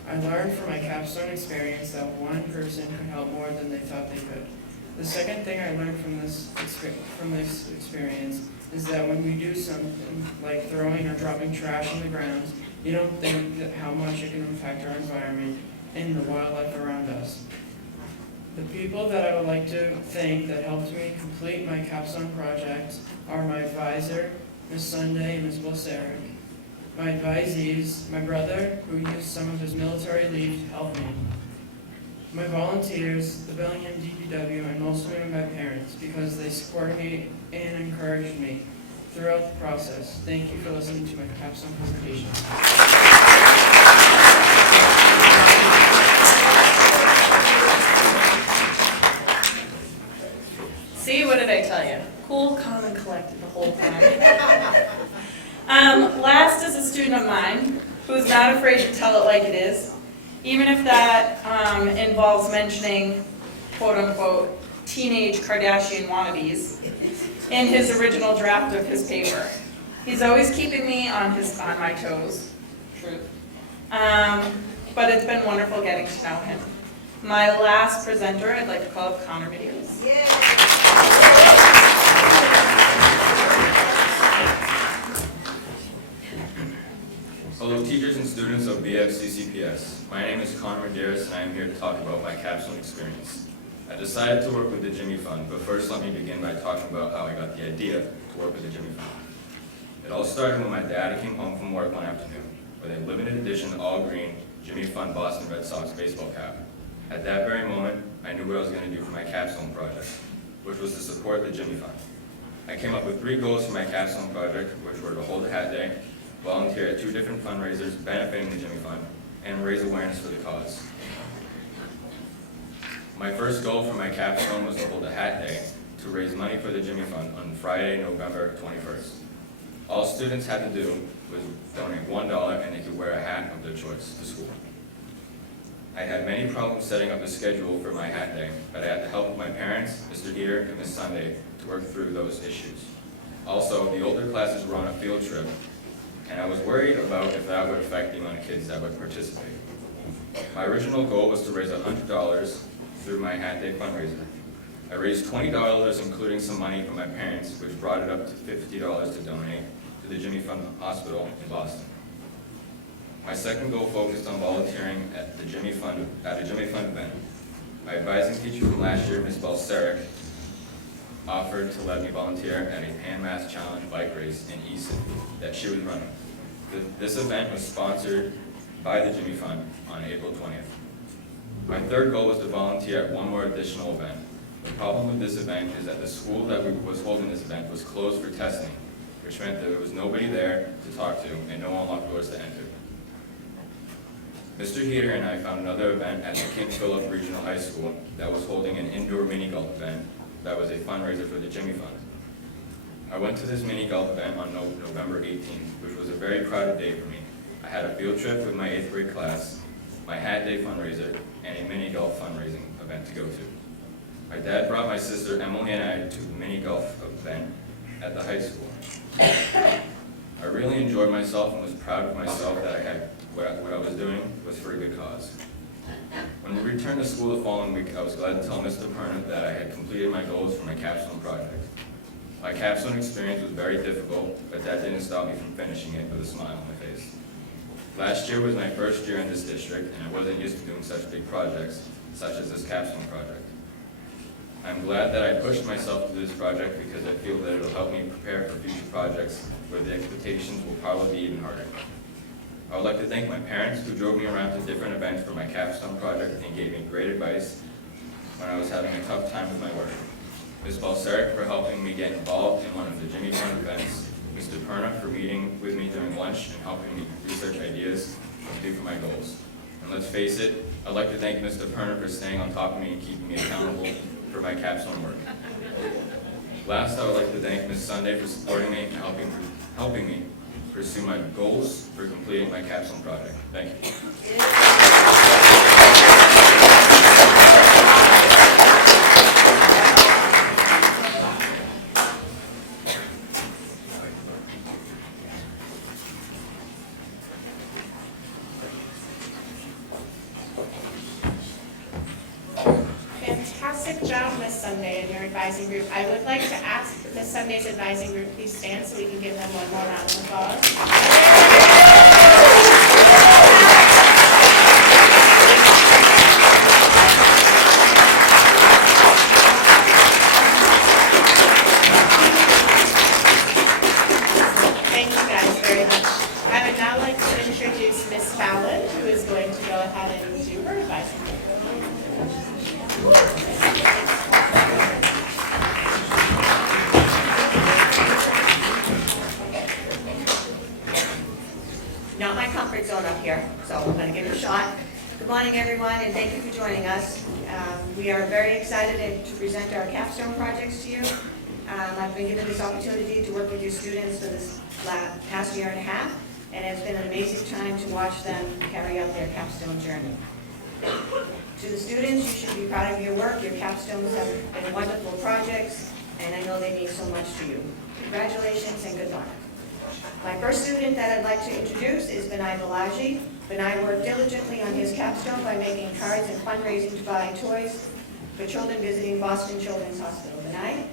I learned from my capstone experience that one person could help more than they thought they could. The second thing I learned from this experience is that when we do something like throwing or dropping trash on the ground, you don't think that how much it can affect our environment and the wildlife around us. The people that I would like to thank that helped me complete my capstone project are my advisor, Ms. Sunday and Ms. Bolseric, my advisees, my brother, who used some of his military leave to help me, my volunteers, the Bellingham DPW, and mostly my parents, because they supported me and encouraged me throughout the process. Thank you for listening to my capstone presentation. See, what did I tell you? Cool, calm, and collected the whole time. Last is a student of mine who's not afraid to tell it like it is, even if that involves mentioning, quote unquote, teenage Kardashian wannabes in his original draft of his paper. He's always keeping me on my toes. Truth. But it's been wonderful getting to know him. My last presenter, I'd like to call up Connor Videos. Hello teachers and students of BFCCPS. My name is Connor Garris, and I am here to talk about my Capstone experience. I decided to work with the Jimmy Fund, but first let me begin by talking about how I got the idea to work with the Jimmy Fund. It all started when my dad came home from work one afternoon with a limited edition all-green Jimmy Fund Boston Red Sox baseball cap. At that very moment, I knew what I was going to do for my Capstone project, which was to support the Jimmy Fund. I came up with 3 goals for my Capstone project, which were to hold a hat day, volunteer at 2 different fundraisers benefiting the Jimmy Fund, and raise awareness for the cause. My first goal for my Capstone was to hold a hat day to raise money for the Jimmy Fund on Friday, November 21st. All students had to do was donate $1 and they could wear a hat of their choice to school. I had many problems setting up a schedule for my hat day, but I had the help of my parents, Mr. Heater, and Ms. Sunday to work through those issues. Also, the older classes were on a field trip, and I was worried about if that would affect the amount of kids that would participate. My original goal was to raise $100 through my hat day fundraiser. I raised $20, including some money from my parents, which brought it up to $50 to donate to the Jimmy Fund Hospital in Boston. My second goal focused on volunteering at a Jimmy Fund event. My advising teacher from last year, Ms. Balseric, offered to let me volunteer at a hand mask challenge bike race in Easton that she was running. This event was sponsored by the Jimmy Fund on April 20th. My third goal was to volunteer at one more additional event. The problem with this event is that the school that was holding this event was closed for testing, which meant that there was nobody there to talk to and no unlocked doors to enter. Mr. Heater and I found another event at the King Philip Regional High School that was holding an indoor mini golf event that was a fundraiser for the Jimmy Fund. I went to this mini golf event on November 18th, which was a very crowded day for me. I had a field trip with my 8th grade class, my hat day fundraiser, and a mini golf fundraising event to go to. My dad brought my sister Emily and I to the mini golf event at the high school. I really enjoyed myself and was proud of myself that I had what I was doing was for a good cause. When we returned to school the following week, I was glad to tell Mr. Perna that I had completed my goals for my Capstone project. My Capstone experience was very difficult, but that didn't stop me from finishing it with a smile on my face. Last year was my first year in this district, and I wasn't used to doing such big projects, such as this Capstone project. I'm glad that I pushed myself to do this project because I feel that it will help me prepare for future projects where the expectations will probably be even harder. I would like to thank my parents who drove me around to different events for my Capstone project and gave me great advice when I was having a tough time with my work. Ms. Balseric for helping me get involved in one of the Jimmy Fund events, Mr. Perna for meeting with me during lunch and helping me research ideas to do for my goals. And let's face it, I'd like to thank Mr. Perna for staying on top of me and keeping me accountable for my Capstone work. Last, I would like to thank Ms. Sunday for supporting me and helping me pursue my goals for completing my Capstone project. Thank you. Fantastic job, Miss Sunday, and your advising group. I would like to ask Miss Sunday's advising group please stand so we can give them one more round of applause. Thank you guys very much. I would now like to introduce Miss Fallon, who is going to go ahead and do her advising group. Not my comfort zone up here, so I'm going to give it a shot. Good morning, everyone, and thank you for joining us. We are very excited to present our Capstone projects to you. I've been given this opportunity to work with your students for this past year and a half, and it's been an amazing time to watch them carry out their Capstone journey. To the students, you should be proud of your work. Your capstones have been wonderful projects, and I know they mean so much to you. Congratulations and good luck. My first student that I'd like to introduce is Vinay Balaji. Vinay worked diligently on his capstone by making cards and fundraising to buy toys for children visiting Boston Children's Hospital. Vinay?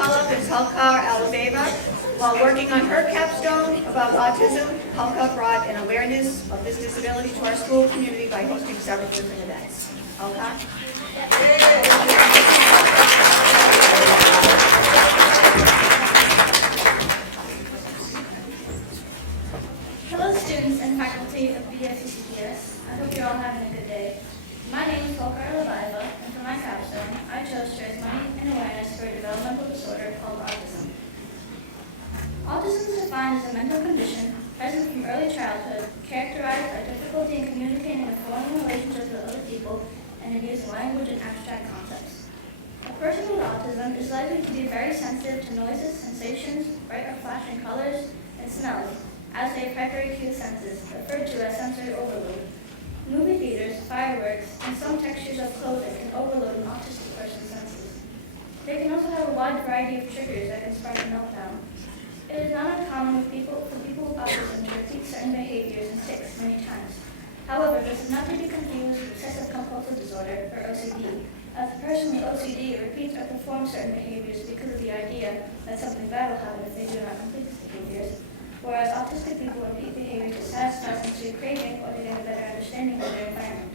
call-up is Halka Alabama. While working on her capstone about autism, Halka brought an awareness of this disability to our school community by hosting several different events. Halka? Hello students and faculty of BFCCPS. I hope you're all having a good day. My name is Holker Leviva, and for my capstone, I chose to raise money and awareness for a developmental disorder called autism. Autism is defined as a mental condition present from early childhood, characterized by difficulty in communicating and forming relationships with other people, and in using language and abstract concepts. A person with autism is likely to be very sensitive to noises, sensations, bright or flashing colors, and smells, as they affect their acute senses, referred to as sensory overload. Movie theaters, fireworks, and some textures of clothing can overload an autistic person's senses. They can also have a wide variety of triggers that can spark a meltdown. It is not uncommon for people with autism to repeat certain behaviors and tics many times. However, this is not to be confused with obsessive compulsive disorder, or OCD, as a person with OCD repeats or performs certain behaviors because of the idea that something bad will happen if they do not complete these behaviors, whereas autistic people repeat behaviors to satisfy sensory craving or to get a better understanding of their environment.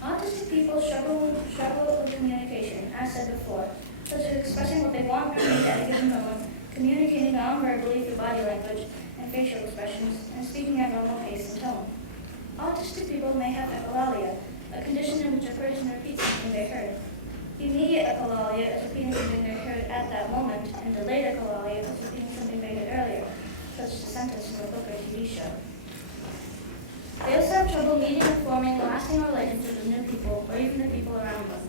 Autistic people struggle with communication, as said before, such as expressing what they want or need at a given moment, communicating non-verbally through body language and facial expressions, and speaking at normal pace and tone. Autistic people may have echolalia, a condition in which a person repeats something they heard. Immediate echolalia is repeating something they heard at that moment, and delayed echolalia is repeating something they heard earlier, such as a sentence from a book or TV show. They also have trouble meeting and forming lasting relationships with new people, or even the people around them.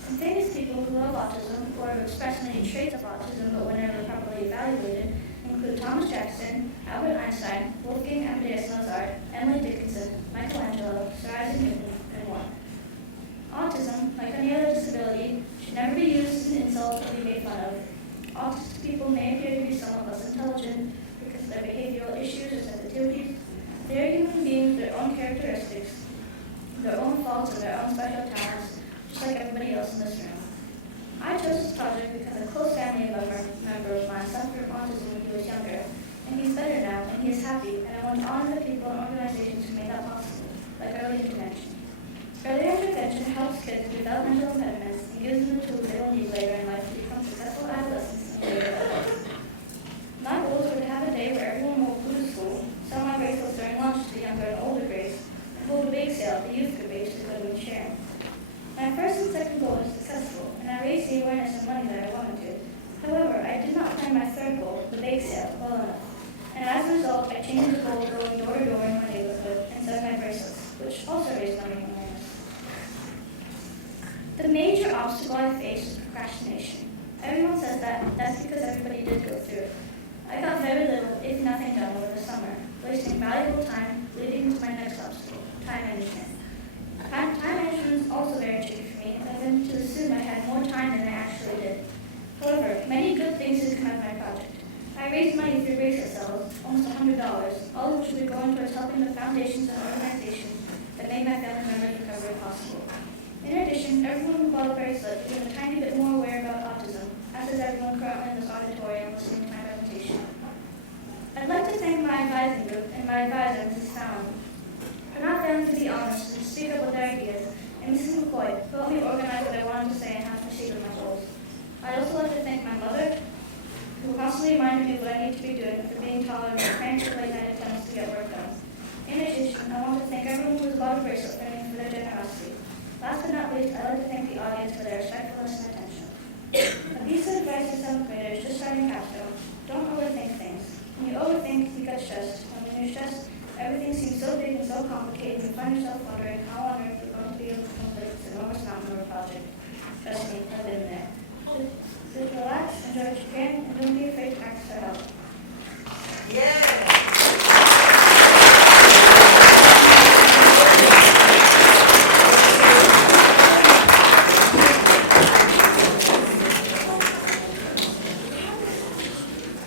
Some famous people who have autism, or have expressed many traits of autism but were never properly evaluated, include Thomas Jackson, Albert Einstein, Wolfgang Amadeus Mozart, Emily Dickinson, Michelangelo, Sir Isaac Newton, and more. Autism, like any other disability, should never be used as an insult or be made fun of. Autistic people may appear to be somewhat less intelligent because of their behavioral issues or sensitivities. They are human beings with their own characteristics, their own faults, and their own special talents, just like everybody else in this room. I chose this project because a close family member of mine suffered from autism when he was younger, and he's better now, and he is happy, and I want to honor the people and organizations who made that possible, like early intervention. Early intervention helps kids with developmental impediments and gives them the tools they will need later in life to become successful adolescents and later adults. My goals were to have a day where everyone will go to school, sell my bracelets during lunch to the younger and older grades, and hold a bake sale at the youth group age to go to share. My first and second goal was successful, and I raised the awareness and money that I wanted to. However, I did not plan my third goal, the bake sale, well enough. And as a result, I changed the goal going door to door in my neighborhood and selling my bracelets, which also raised money and awareness. The major obstacle I faced was procrastination. Everyone says that's because everybody did go through it. I got very little, if nothing, done over the summer, wasting valuable time, leading to my next obstacle, time management. Time management is also very tricky for me, as I tend to assume I had more time than I actually did. However, many good things did come out of my project. I raised money through bracelet sales, almost $100, all of which will be going towards helping the foundations and organizations that made my family members' recovery possible. In addition, everyone who bought a bracelet became a tiny bit more aware about autism, as is everyone currently in this auditorium listening to my presentation. I'd like to thank my advising group and my advisor, Mrs. Fallon, for not failing to be honest and speak up with their ideas, and Mrs. McCoy, who helped me organize what I wanted to say and how to proceed with my goals. I'd also like to thank my mother, who constantly reminded me what I need to be doing for being tolerant and cranky late night attempts to get work done. In addition, I want to thank everyone who has bought a bracelet for me for their generosity. Last but not least, I'd like to thank the audience for their respectfulness and attention. A piece of advice to seventh graders just starting capstone: don't overthink things. When you overthink, you get stressed. When you're stressed, everything seems so big and so complicated, and you find yourself wondering how on earth you're going to be able to complete this enormous mountain of a project. Trust me, I've been there. Just relax, enjoy what you can, and don't be afraid to ask for help.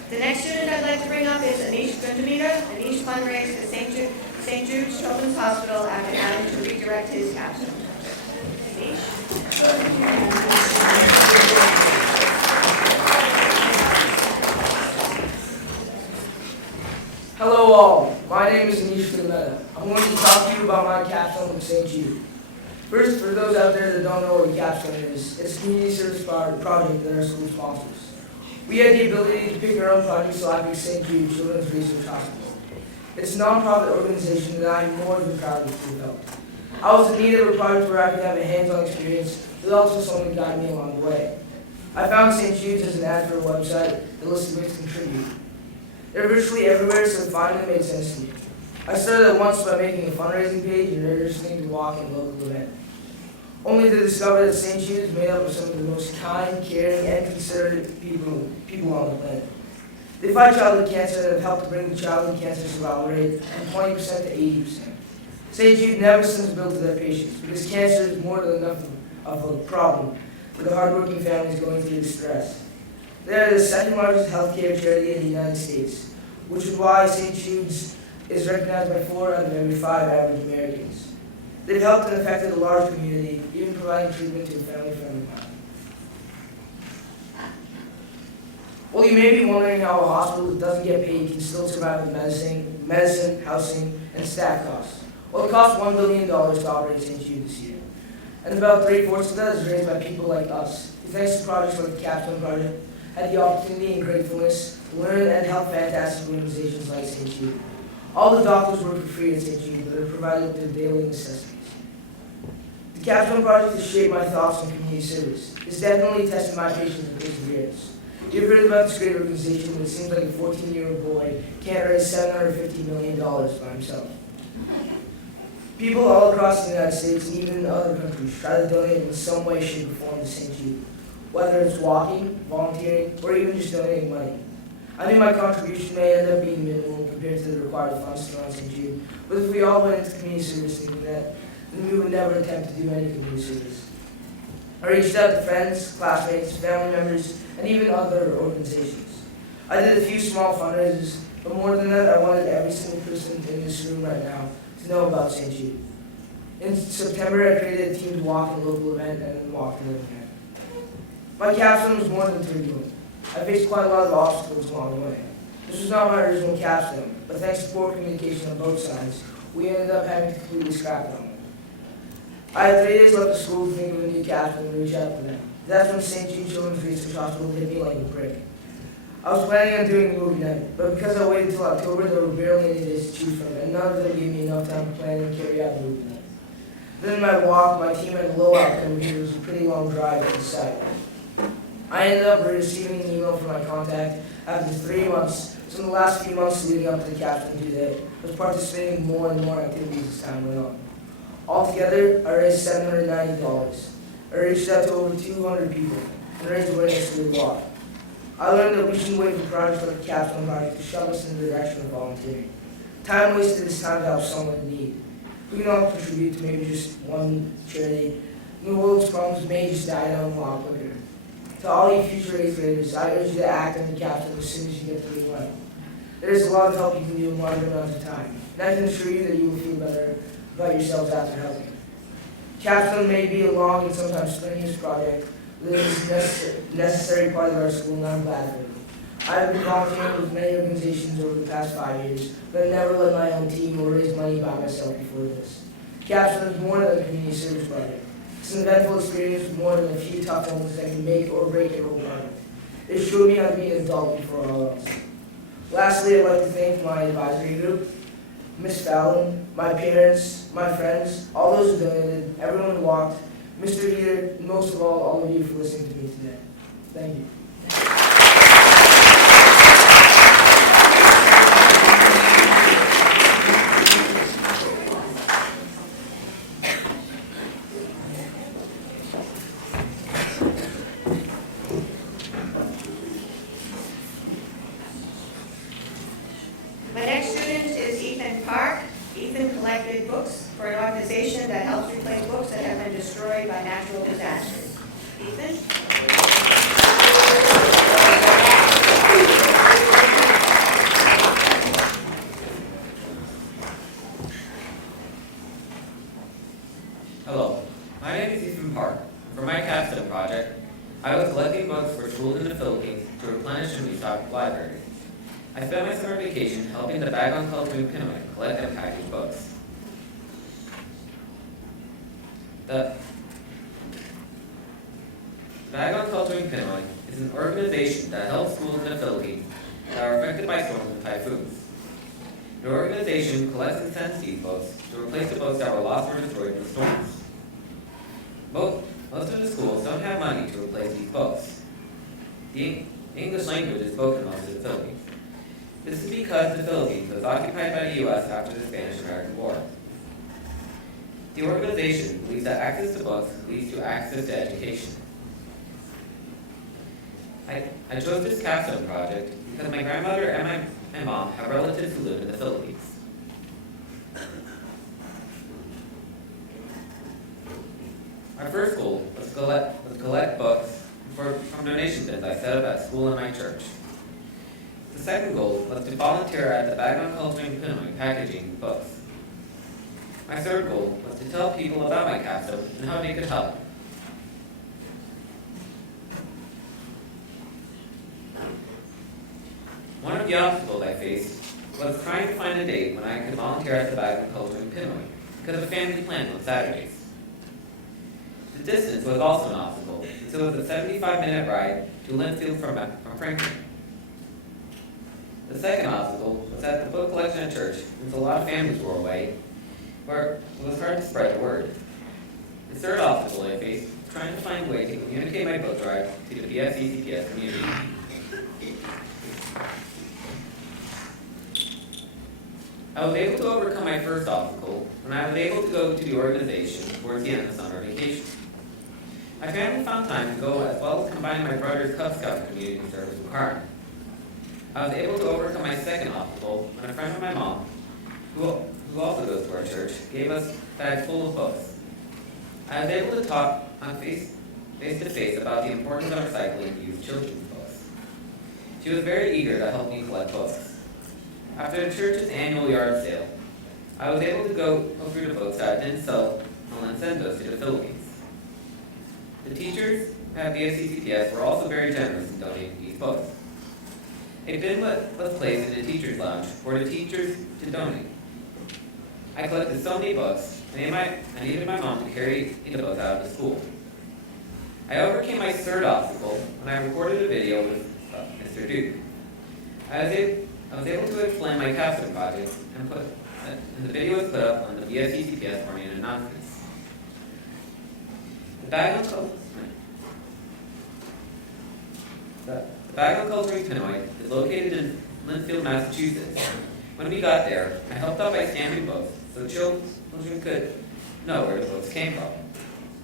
The next student I'd like to bring up is Anish Gundamita. Anish fundraised at St. Jude's Children's Hospital after having to redirect his capstone. Anish? Hello all, my name is Anish Gilmetta. I'm going to talk to you about my capstone with St. Jude. First, for those out there that don't know what a capstone is, it's a community service project that our school sponsors. We had the ability to pick our own project, so I picked St. Jude Children's Research Hospital. It's a non-profit organization that I'm more than proud to have helped. I was in need of a project where I could have a hands-on experience, but also someone to guide me along the way. I found St. Jude's as an ad for a website that listed ways to contribute. They're virtually everywhere, so finding them made sense to me. I started at once by making a fundraising page and registering to walk in a local event, only to discover that St. Jude is made up of some of the most kind, caring, and considerate people on the planet. They fight childhood cancer and have helped to bring the childhood cancer survival rate from 20% to 80%. St. Jude never sends a bill to their patients because cancer is more than enough of a problem for the hardworking families going through distress. They are the second largest healthcare charity in the United States, which is why St. Jude's is recognized by 4 out of every 5 average Americans. They've helped and affected a large community, even providing treatment to a family-friendly plan. Well, you may be wondering how a hospital that doesn't get paid can still survive with medicine, housing, and staff costs. Well, it costs $1 billion to operate St. Jude this year. And about 3/4 of that is raised by people like us, who thanks to projects like the Capstone Project, had the opportunity and gratefulness to learn and help fantastic organizations like St. Jude. All the doctors work for free at St. Jude that are provided with their daily necessities. The Capstone Project has shaped my thoughts on community service. It's definitely tested my patience and perseverance. You've heard about this great organization, but it seems like a 14-year-old boy can't raise $750 million by himself. People all across the United States and even in other countries try to donate in some way, shape, or form to St. Jude, whether it's walking, volunteering, or even just donating money. I knew my contribution may end up being minimal compared to the required funds to run St. Jude, but if we all went into community service thinking that, then we would never attempt to do any community service. I reached out to friends, classmates, family members, and even other organizations. I did a few small fundraisers, but more than that, I wanted every single person in this room right now to know about St. Jude. In September, I created a team to walk in a local event and then walk to another event. My capstone was more than turbulent. I faced quite a lot of obstacles along the way. This was not my original capstone, but thanks to poor communication on both sides, we ended up having to completely scrap it. I had 3 days left of school to think of a new capstone and reach out to them. That's when St. Jude Children's Research Hospital hit me like a brick. I was planning on doing a movie night, but because I waited until October, there were barely any days to choose from, and none of them gave me enough time to plan and carry out the movie night. Then in my walk, my team had a low outcome because it was a pretty long drive to the site. I ended up receiving an email from my contact after 3 months, so in the last few months leading up to the Capstone Due Day, I was participating in more and more activities as time went on. Altogether, I raised $790. I reached out to over 200 people and raised awareness through the walk. I learned that we shouldn't wait for projects like the Capstone Project to shove us in the direction of volunteering. Time wasted is time to help someone in need. We can all contribute to maybe just one charity, and the world's problems may just die down a lot quicker. To all you future 8th graders, I urge you to act on the capstone as soon as you get to the line. There is a lot of help you can do in limited amounts of time, and I can assure you that you will feel better about yourselves after helping. Capstone may be a long and sometimes strenuous project, but it is a necessary part of our school, and I'm glad for it. I have been volunteering with many organizations over the past 5 years, but I never led my own team or raised money by myself before this. Capstone is more than a community service project. It's an eventful experience with more than a few tough moments that can make or break your whole project. It showed me how to be an adult before all else. Lastly, I'd like to thank my advisory group, Ms. Fallon, my parents, my friends, all those who donated, everyone who walked, Mr. Heater, and most of all of you for listening to me today. Thank you. My next student is Ethan Park. Ethan collected books for an organization that helps replace books that have been destroyed by natural disasters. Ethan? Hello, my name is Ethan Park. For my Capstone project, I was collecting books for schools in the Philippines to replenish and restock libraries. I spent my summer vacation helping the Bag on Culture Pinoy collect and package books. The Bag on Culture Pinoy is an organization that helps schools in the Philippines that are affected by storms and typhoons. The organization collects and sends these books to replace the books that were lost or destroyed in the storms. Most of the schools don't have money to replace these books. The English language is spoken most of the Philippines. This is because the Philippines was occupied by the U.S. after the Spanish-American War. The organization believes that access to books leads to access to education. I chose this capstone project because my grandmother and my mom have relatives who live in the Philippines. Our first goal was to collect books from donation bins I set up at school and my church. The second goal was to volunteer at the Bag on Culture and Pinoy packaging books. My third goal was to tell people about my capstone and how they could help. One of the obstacles I faced was trying to find a date when I could volunteer at the Bag on Culture and Pinoy because of family plans on Saturdays. The distance was also an obstacle, since it was a 75-minute ride to Linfield from Franklin. The second obstacle was at the book collection at church, since a lot of families were away, where it was hard to spread the word. The third obstacle I faced was trying to find a way to communicate my book drive to the BFCCPS community. I was able to overcome my first obstacle when I was able to go to the organization towards the end of summer vacation. My family found time to go as well as combining my brother's Cub Scout community service requirement. I was able to overcome my second obstacle when a friend of my mom, who also goes to our church, gave us bags full of books. I was able to talk on face-to-face about the importance of recycling used children's books. She was very eager to help me collect books. After the church's annual yard sale, I was able to go through the books that I didn't sell and send those to the Philippines. The teachers at BFCCPS were also very generous in donating these books. A bin was placed in the teacher's lounge for the teachers to donate. I collected so many books, and I needed my mom to carry the books out of the school. I overcame my third obstacle when I recorded a video with Mr. Duke. I was able to explain my capstone project, and the video was put up on the BFCCPS morning announcements. The Bag on Culture Pinoy is located in Linfield, Massachusetts. When we got there, I helped out by stamping books so children could know where the books came from.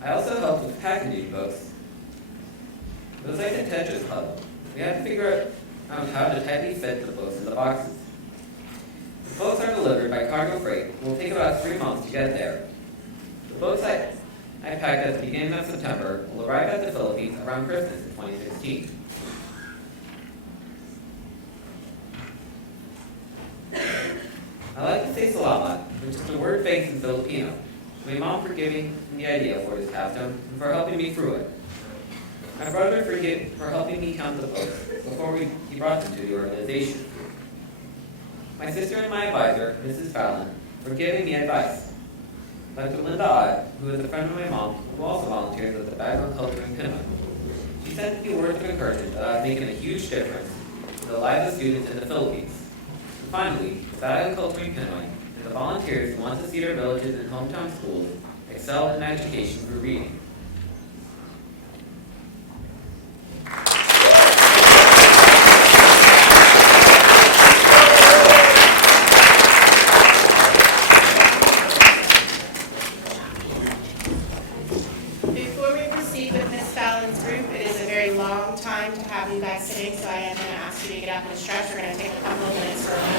I also helped with packaging books. It was like a Tetris puzzle. We had to figure out how to tightly fit the books in the boxes. The books are delivered by cargo freight and will take about 3 months to get there. The books I packed at the beginning of September will arrive at the Philippines around Christmas in 2016. I like to say salamat, which is the word thanks in Filipino, to my mom for giving me the idea for this capstone and for helping me through it. My brother for helping me count the books before he brought them to the organization. My sister and my advisor, Mrs. Fallon, for giving me advice. Dr. Linda Ott, who is a friend of my mom, who also volunteers at the Bag on Culture in Pinoy. She sent me words of encouragement that I was making a huge difference in the lives of students in the Philippines. And finally, the Bag on Culture in Pinoy and the volunteers who want to see their villages and hometown schools excel in education through reading. Before we proceed with Ms. Fallon's group, it is a very long time to have you guys sitting, so I am going to ask you to get up and stretch. We're going to take a couple of minutes for a minute.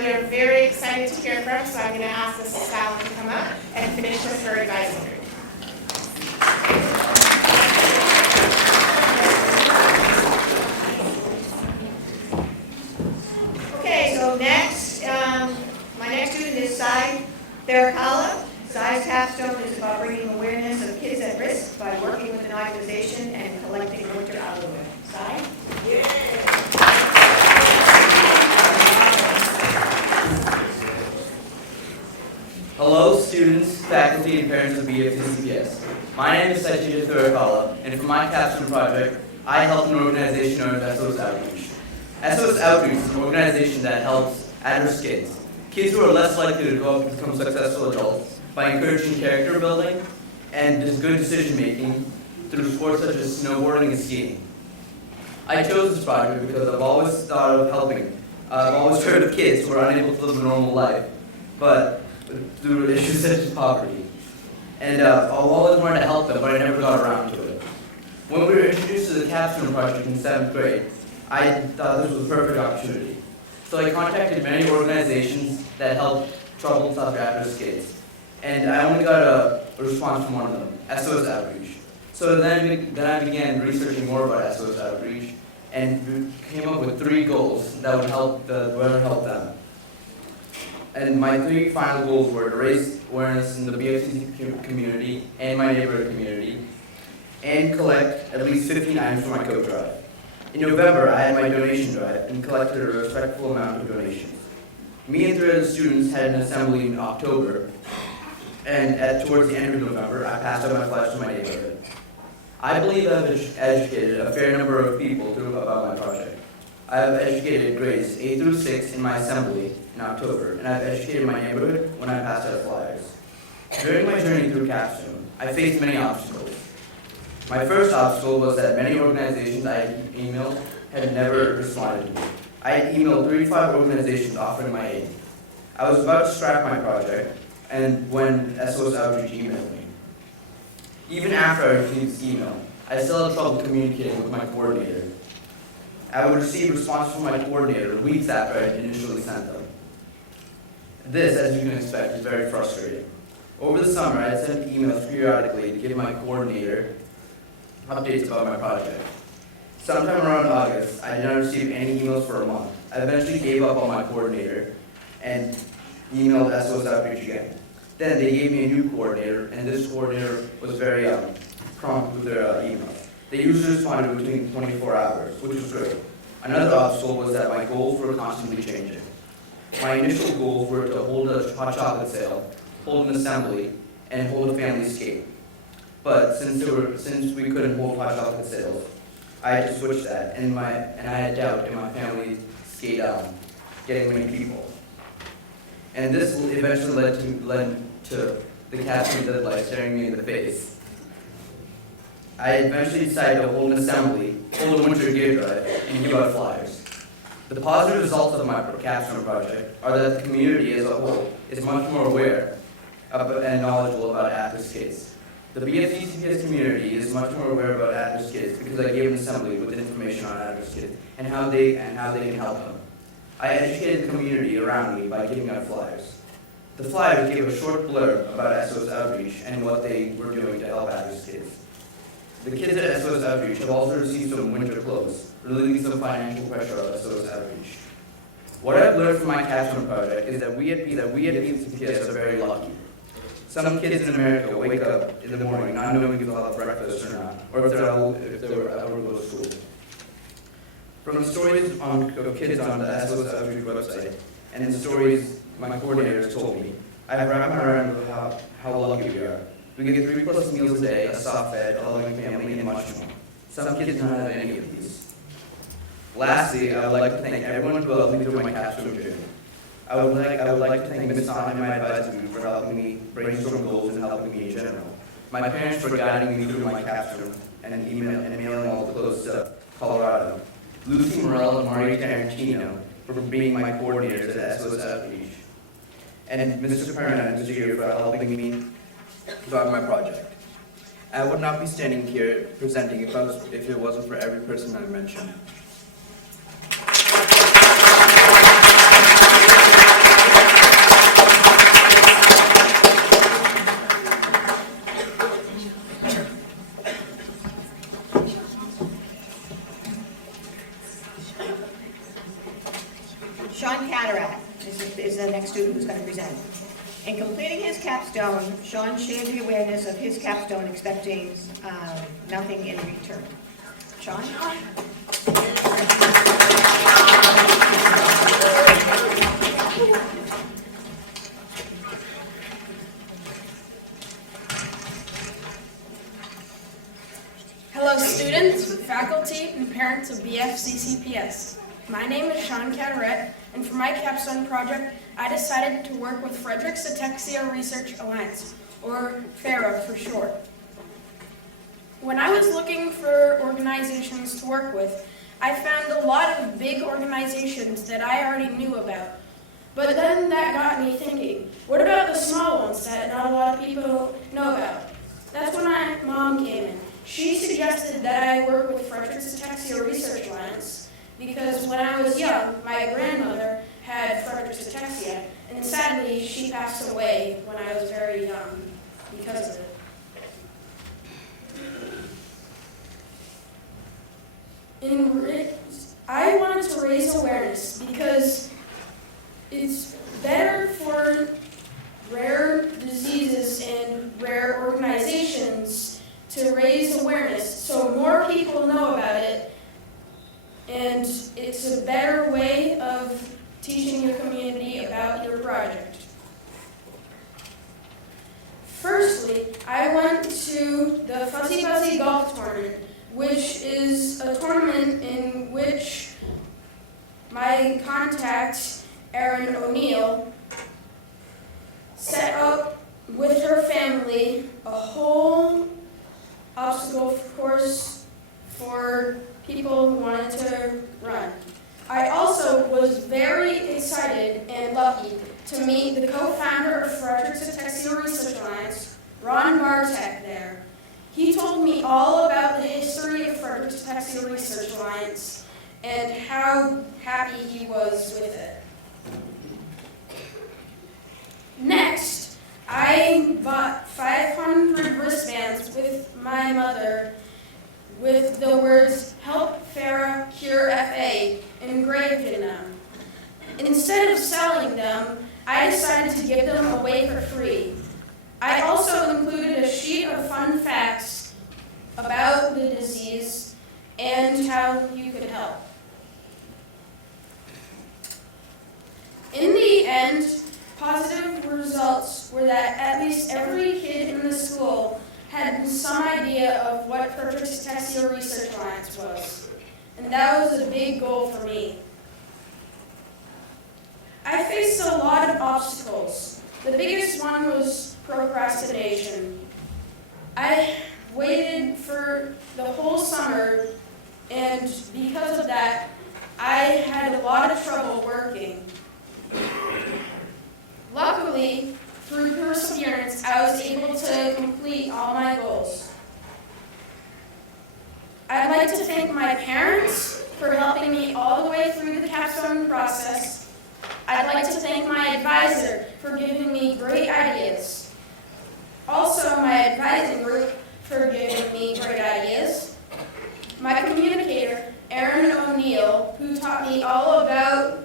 that we are very excited to hear from, so I'm going to ask Mrs. Fallon to come up and finish with her advisory. Okay, so next, my next student is Sai Farrakalla. Sai's capstone is about bringing awareness of kids at risk by working with an organization and collecting winter outerwear. Sai? Hello, students, faculty, and parents of BFCCPS. My name is Sai Farrakalla, and for my capstone project, I help an organization known as SOS Outreach. SOS Outreach is an organization that helps at-risk kids who are less likely to grow up and become successful adults by encouraging character building and good decision-making through sports such as snowboarding and skiing. I chose this project because I've always thought of helping. I've always heard of kids who are unable to live a normal life, but through issues such as poverty. And I've always wanted to help them, but I never got around to it. When we were introduced to the Capstone Project in 7th grade, I thought this was a perfect opportunity. So I contacted many organizations that help troubled at-risk kids. And I only got a response from one of them, SOS Outreach. So then I began researching more about SOS Outreach and came up with 3 goals that would help them. And my 3 final goals were to raise awareness in the BFCC community and my neighborhood community, and collect at least 15 items for my coat drive. In November, I had my donation drive and collected a respectful amount of donations. Me and 3 other students had an assembly in October, and towards the end of November, I passed out my flyers to my neighborhood. I believe I've educated a fair number of people about my project. I have educated grades 8 through 6 in my assembly in October, and I've educated my neighborhood when I passed out flyers. During my journey through Capstone, I faced many obstacles. My first obstacle was that many organizations I had emailed had never responded to me. I had emailed 35 organizations offering my aid. I was about to scrap my project, and when SOS Outreach emailed me. Even after I received this email, I still had trouble communicating with my coordinator. I would receive responses from my coordinator weeks after I had initially sent them. This, as you can expect, is very frustrating. Over the summer, I had sent emails periodically to give my coordinator updates about my project. Sometime around August, I did not receive any emails for a month. I eventually gave up on my coordinator and emailed SOS Outreach again. Then they gave me a new coordinator, and this coordinator was very prompt with their emails. They usually responded between 24 hours, which was great. Another obstacle was that my goals were constantly changing. My initial goals were to hold a hot chocolate sale, hold an assembly, and hold a family skate. But since we couldn't hold hot chocolate sales, I had to switch that, and I had doubt in my family skate getting many people. And this eventually led to the captain deadline staring me in the face. I eventually decided to hold an assembly, hold a winter gear drive, and give out flyers. The positive results of my Capstone project are that the community as a whole is much more aware and knowledgeable about at-risk kids. The BFCCPS community is much more aware about at-risk kids because I gave an assembly with information on at-risk kids and how they can help them. I educated the community around me by giving out flyers. The flyers gave a short blurb about SOS Outreach and what they were doing to help at-risk kids. The kids at SOS Outreach have also received some winter clothes, relieving some financial pressure on SOS Outreach. What I've learned from my Capstone project is that we at BFCCPS are very lucky. Some kids in America wake up in the morning not knowing if they'll have breakfast or not, or if they'll ever go to school. From the stories of kids on the SOS Outreach website, and the stories my coordinators told me, I've wrapped my mind around how lucky we are. We get 3+ meals a day, a soft bed, a loving family, and much more. Some kids don't have any of these. Lastly, I would like to thank everyone who helped me through my Capstone journey. I would like to thank Ms. Tom and my advisor group for helping me brainstorm goals and helping me in general. My parents for guiding me through my Capstone and mailing all the clothes to Colorado. Lucy Morell and Marie Tarantino for being my coordinators at SOS Outreach. And Mr. Perrin and Mr. Gier for helping me throughout my project. I would not be standing here presenting if it wasn't for every person I mentioned. Cataract is the next student who's going to present. In completing his capstone, Sean shared the awareness of his capstone, expecting nothing in return. Sean? Hello students, faculty, and parents of BFCCPS. My name is Sean Cataret, and for my capstone project, I decided to work with Frederick's Ataxia Research Alliance, or FARA for short. When I was looking for organizations to work with, I found a lot of big organizations that I already knew about. But then that got me thinking, what about the small ones that not a lot of people know about? That's when my mom came in. She suggested that I work with Frederick's Ataxia Research Alliance because when I was young, my grandmother had Frederick's ataxia, and sadly, she passed away when I was very young because of it. I wanted to raise awareness because it's better for rare diseases and rare organizations to raise awareness so more people know about it, and it's a better way of teaching your community about your project. Firstly, I went to the Fuzzy Buzzy Golf Tournament, which is a tournament in which my contact, Erin O'Neill, set up with her family a whole obstacle course for people who wanted to run. I also was very excited and lucky to meet the co-founder of Frederick's Ataxia Research Alliance, Ron Bartek, there. He told me all about the history of Frederick's Ataxia Research Alliance and how happy he was with it. Next, I bought 500 wristbands with my mother with the words "Help FARA Cure FA" engraved in them. Instead of selling them, I decided to give them away for free. I also included a sheet of fun facts about the disease and how you could help. In the end, positive results were that at least every kid in the school had some idea of what Frederick's Ataxia Research Alliance was, and that was a big goal for me. I faced a lot of obstacles. The biggest one was procrastination. I waited for the whole summer, and because of that, I had a lot of trouble working. Luckily, through perseverance, I was able to complete all my goals. I'd like to thank my parents for helping me all the way through the capstone process. I'd like to thank my advisor for giving me great ideas. Also, my advising group for giving me great ideas. My communicator, Erin O'Neill, who taught me all about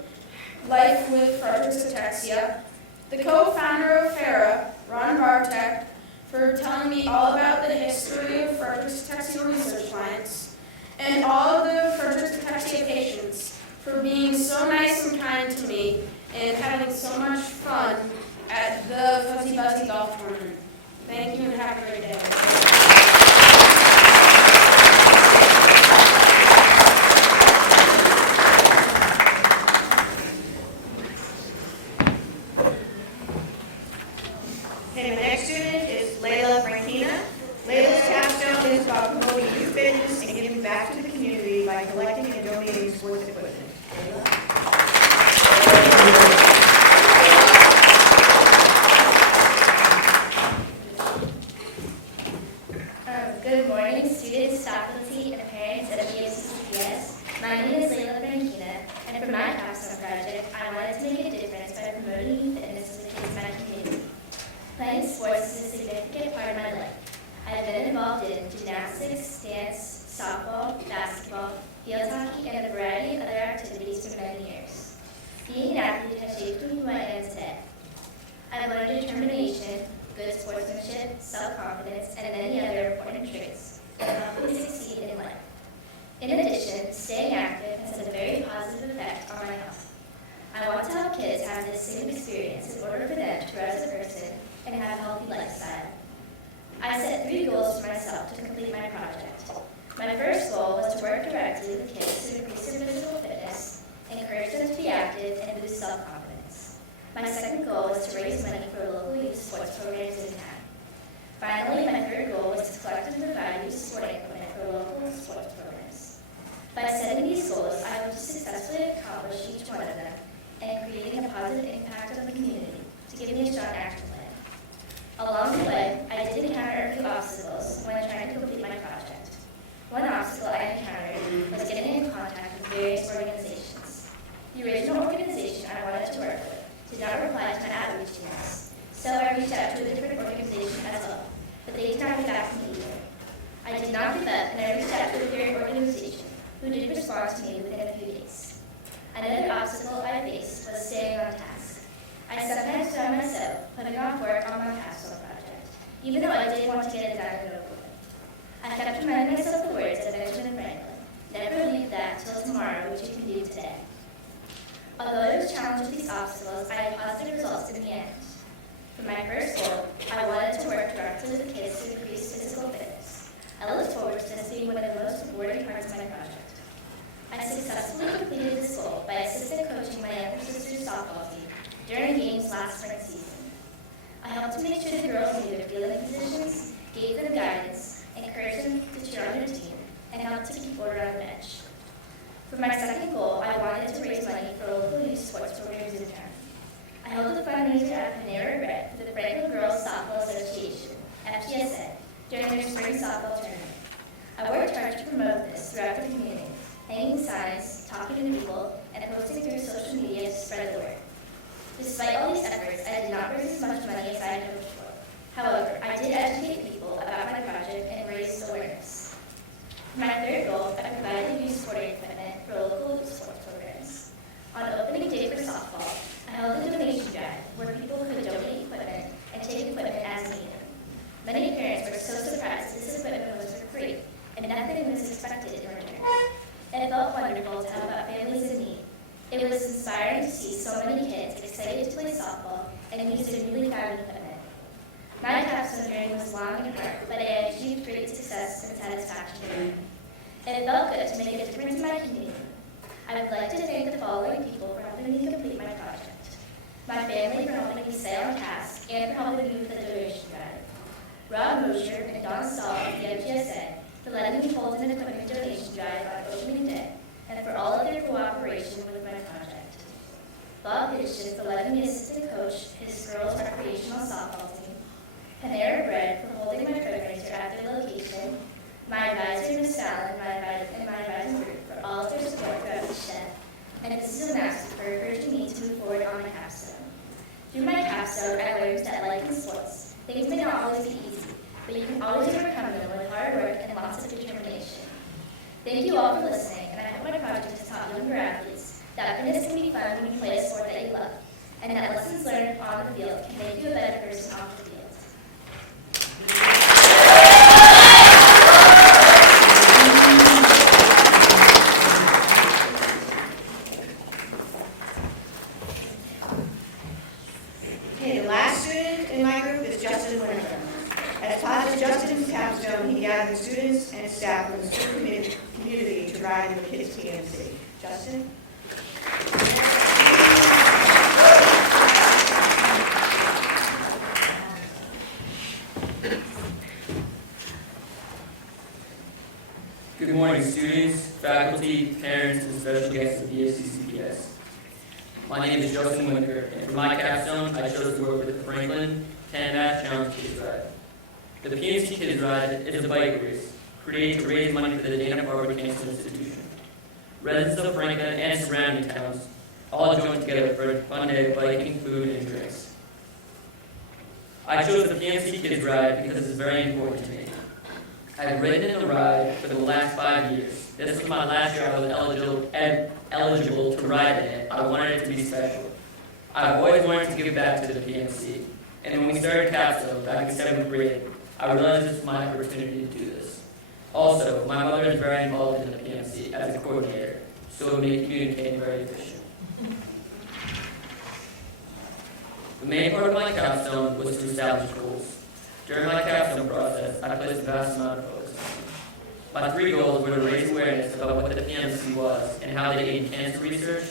life with Frederick's ataxia. The co-founder of FARA, Ron Bartek, for telling me all about the history of Frederick's Ataxia Research Alliance, and all of the Frederick's Ataxia patients for being so nice and kind to me and having so much fun at the Fuzzy Buzzy Golf Tournament. Thank you and have a great day. Okay, the next student is Layla Frankina. Layla's capstone is about promoting youth fitness and giving back to the community by collecting and donating sports equipment. Good morning, students, faculty, and parents of BFCCPS. My name is Layla Frankina, and for my capstone project, I wanted to make a difference by promoting youth fitness to the kids in my community. Playing sports same experience in order for them to grow as a person and have a healthy lifestyle. I set 3 goals for myself to complete my project. My first goal was to work directly with kids to increase their physical fitness, encourage them to be active, and boost self-confidence. My second goal was to raise money for local youth sports programs in town. Finally, my third goal was to collect and provide youth sporting equipment for local sports programs. By setting these goals, I hope to successfully accomplish each one of them and creating a positive impact on the community to give me a strong action plan. Along the way, I did encounter a few obstacles when trying to complete my project. One obstacle I encountered was getting in contact with various organizations. The original organization I wanted to work with did not reply to my outreach emails, so I reached out to a different organization as well, but they did not get back to me either. I did not give up, and I reached out to a third organization, who did respond to me within a few days. Another obstacle I faced was staying on task. I sometimes found myself putting off work on my capstone project, even though I did want to get it done and over with. I kept reminding myself the words of Benjamin Franklin, never leave that till tomorrow which you can do today. Although I was challenged with these obstacles, I had positive results in the end. For my first goal, I wanted to work directly with kids to increase physical fitness. I looked forward to this being one of the most rewarding parts of my project. I successfully completed this goal by assistant coaching my younger sister's softball team during games last spring season. I helped to make sure the girls knew their fielding positions, gave them guidance, encouraged them to cheer on their team, and helped to keep order on the bench. For my second goal, I wanted to raise money for local youth sports programs in town. I held a fundraiser at Panera Bread for the Franklin Girls Softball Association, FGSA, during their spring softball tournament. I worked hard to promote this throughout the community, hanging signs, talking to people, and posting through social media to spread the word. Despite all these efforts, I did not raise as much money as I had hoped for. However, I did educate people about my project and raised awareness. For my third goal, I provided youth sporting equipment for local sports programs. On opening day for softball, I held a donation drive where people could donate equipment and take equipment as needed. Many parents were so surprised this equipment was for free, and nothing was expected in return. It felt wonderful to help out families in need. It was inspiring to see so many kids excited to play softball and use their newly found equipment. My capstone journey was long and hard, but I achieved great success and satisfaction. It felt good to make a difference in my community. I would like to thank the following people for helping me complete my project. My family for helping me stay on task and for helping me with the donation drive. Rob Mosher and Don Stahl of the MGSA for letting me hold an equipment donation drive on opening day, and for all of their cooperation with my project. Bob Hitchens for letting me assistant coach his girls' recreational softball team. Panera Bread for holding my fundraiser at their location. My advisor, Ms. Fallon, and my advising group for all of their support throughout each step. And Mrs. O'Malley for encouraging me to move forward on my capstone. Through my capstone, I learned that like in sports, things may not always be easy, but you can always overcome them with hard work and lots of determination. Thank you all for listening, and I hope my project has taught younger athletes that fitness can be fun when you play a sport that you love, and that lessons learned on the field can make you a better person off the field. Okay, the last student in my group is Justin Winter. As part of Justin's capstone, he gathered students and staff from the school community to ride in the Kids PMC. Justin? Good morning, students, faculty, parents, and special guests of BFCCPS. My name is Justin Winter, and for my capstone, I chose to work with the Franklin 10-Bath Challenge Kids Ride. The PMC Kids Ride is a bike race created to raise money for the Dana-Farber Cancer Institution. Residents of Franklin and surrounding towns all joined together for a fun day of biking, food, and drinks. I chose the PMC Kids Ride because it's very important to me. I've ridden in the ride for the last 5 years. This was my last year I was eligible to ride in it. I wanted it to be special. I've always wanted to give back to the PMC. And when we started Capstone back in 7th grade, I realized this was my opportunity to do this. Also, my mother is very involved in the PMC as a coordinator, so it made communicating very efficient. The main part of my capstone was to establish goals. During my capstone process, I placed a vast amount of focus on them. My 3 goals were to raise awareness about what the PMC was and how they aid cancer research,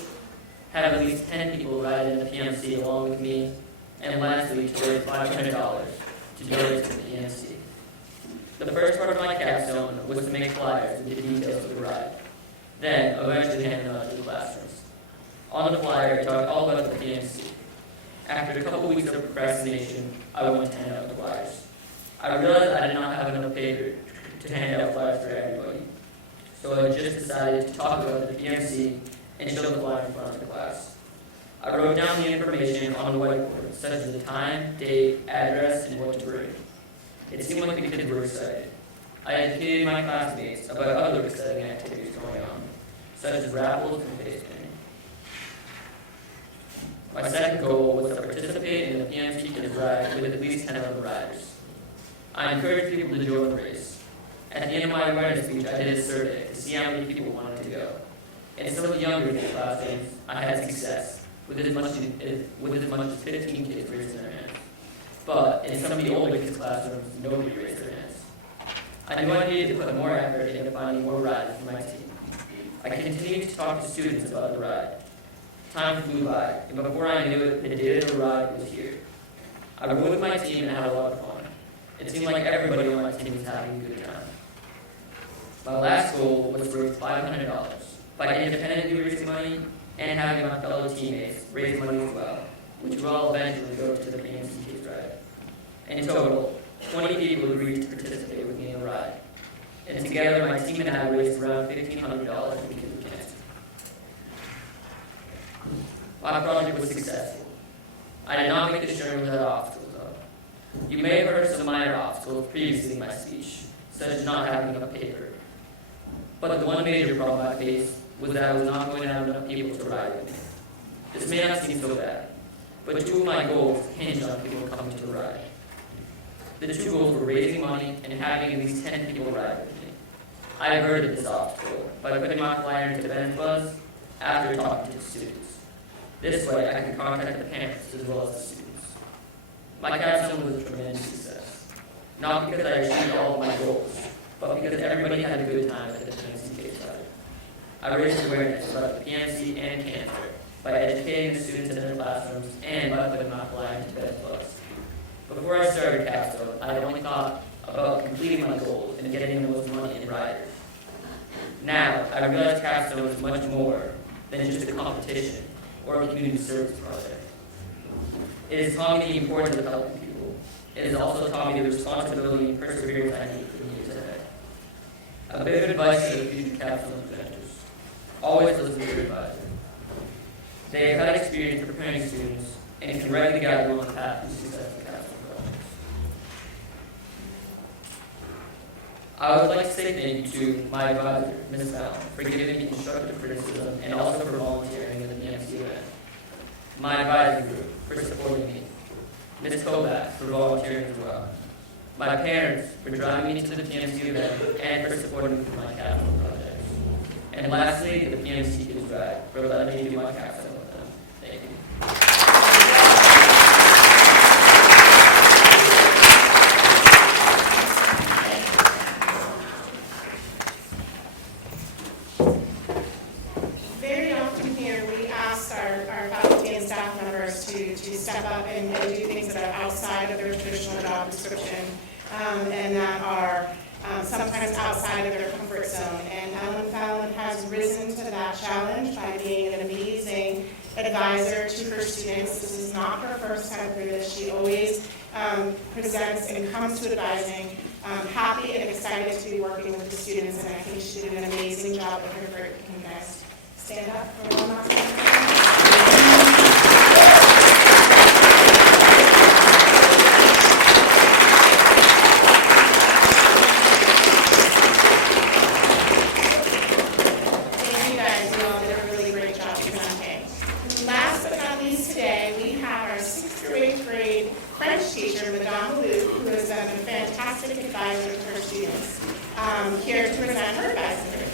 have at least 10 people ride in the PMC along with me, and lastly, to raise $500 to donate to the PMC. The first part of my capstone was to make flyers with the details of the ride, then eventually hand them out to the classrooms. On the flyer, it talked all about the PMC. After a couple weeks of procrastination, I went to hand out the flyers. I realized I did not have enough paper to hand out flyers for everybody, so I just decided to talk about the PMC and show the flyer in front of the class. I wrote down the information on the whiteboard, such as the time, date, address, and what to bring. It seemed like the kids were excited. I educated my classmates about other exciting activities going on, such as raffles and face painting. My second goal was to participate in the PMC Kids Ride with at least 10 other riders. I encouraged people to join the race. At the end of my awareness speech, I did a survey to see how many people wanted to go. In some of the younger classrooms, I had success, with as much as 15 kids raising their hands. But in some of the older kids' classrooms, nobody raised their hands. I knew I needed to put more effort into finding more riders for my team. I continued to talk to students about the ride. Time flew by, and before I knew it, the day of the ride was here. I rode with my team and had a lot of fun. It seemed like everybody on my team was having a good time. My last goal was to raise $500 by independently raising money and having my fellow teammates raise money as well, which will all eventually go to the PMC Kids Ride. In total, 20 people agreed to participate with me in the ride. And together, my team and I raised around $1,500 because of cancer. My project was successful. I did not make this journey without obstacles, though. You may have heard some minor obstacles previously in my speech, such as not having enough paper. But the one major problem I faced was that I was not going to have enough people to ride with me. This may not seem so bad, but 2 of my goals hinged on people coming to the ride. The 2 goals were raising money and having at least 10 people ride with me. I averted this obstacle by putting my flyer into Ben's bus after talking to the students. This way, I could contact the parents as well as the students. My capstone was a tremendous success. Not because I achieved all of my goals, but because everybody had a good time at the PMC Kids Ride. I raised awareness about the PMC and cancer by educating the students in their classrooms and by putting my flyer into Ben's bus. Before I started Capstone, I had only thought about completing my goals and getting the most money in riders. Now, I realize Capstone is much more than just a competition or a community service project. It has taught me the importance of helping people. It has also taught me the responsibility and perseverance I need for the years ahead. A bit of advice to the future Capstone presenters: always listen to your advisor. They have had experience preparing students and can rightly guide them on the path to success in Capstone projects. I would like to say thank you to my advisor, Ms. Fallon, for giving me constructive criticism and also for volunteering in the PMC event. My advisory group for supporting me. Ms. Kovacs for volunteering as well. My parents for driving me to the PMC event and for supporting me for my capstone projects. And lastly, the PMC Kids Ride for letting me do my capstone with them. Thank you. Very often here, we ask our faculty and staff members to step up and do things that are outside of their traditional job description and that are sometimes outside of their comfort zone. And Ellen Fallon has risen to that challenge by being an amazing advisor to her students. This is not her first time through this. She always presents and comes to advising happy and excited to be working with the students, and I think she did an amazing job with her group. Can you guys stand up for one last time? Advisor to her students, here to present her advisory.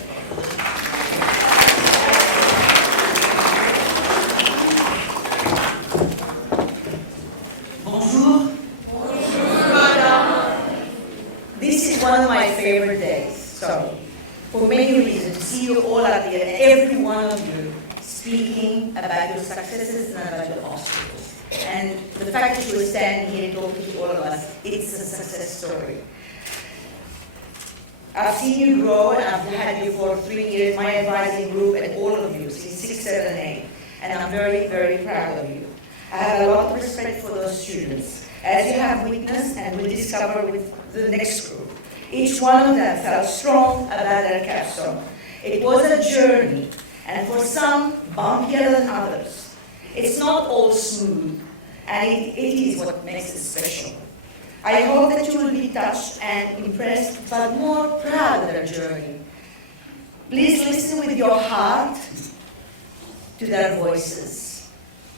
successes and about your obstacles. And the fact that you are standing here talking to all of us, it's a success story. I've seen you grow, and I've had you for 3 years, my advising group, and all of you, since 6, 7, 8. And I'm very, very proud of you. I have a lot of respect for those students, as you have witnessed and will discover with the next group. Each one of them felt strong about their capstone. It was a journey, and for some, bumpier than others. It's not all smooth, and it is what makes it special. I hope that you will be touched and impressed, but more proud of their journey. Please listen with your heart to their voices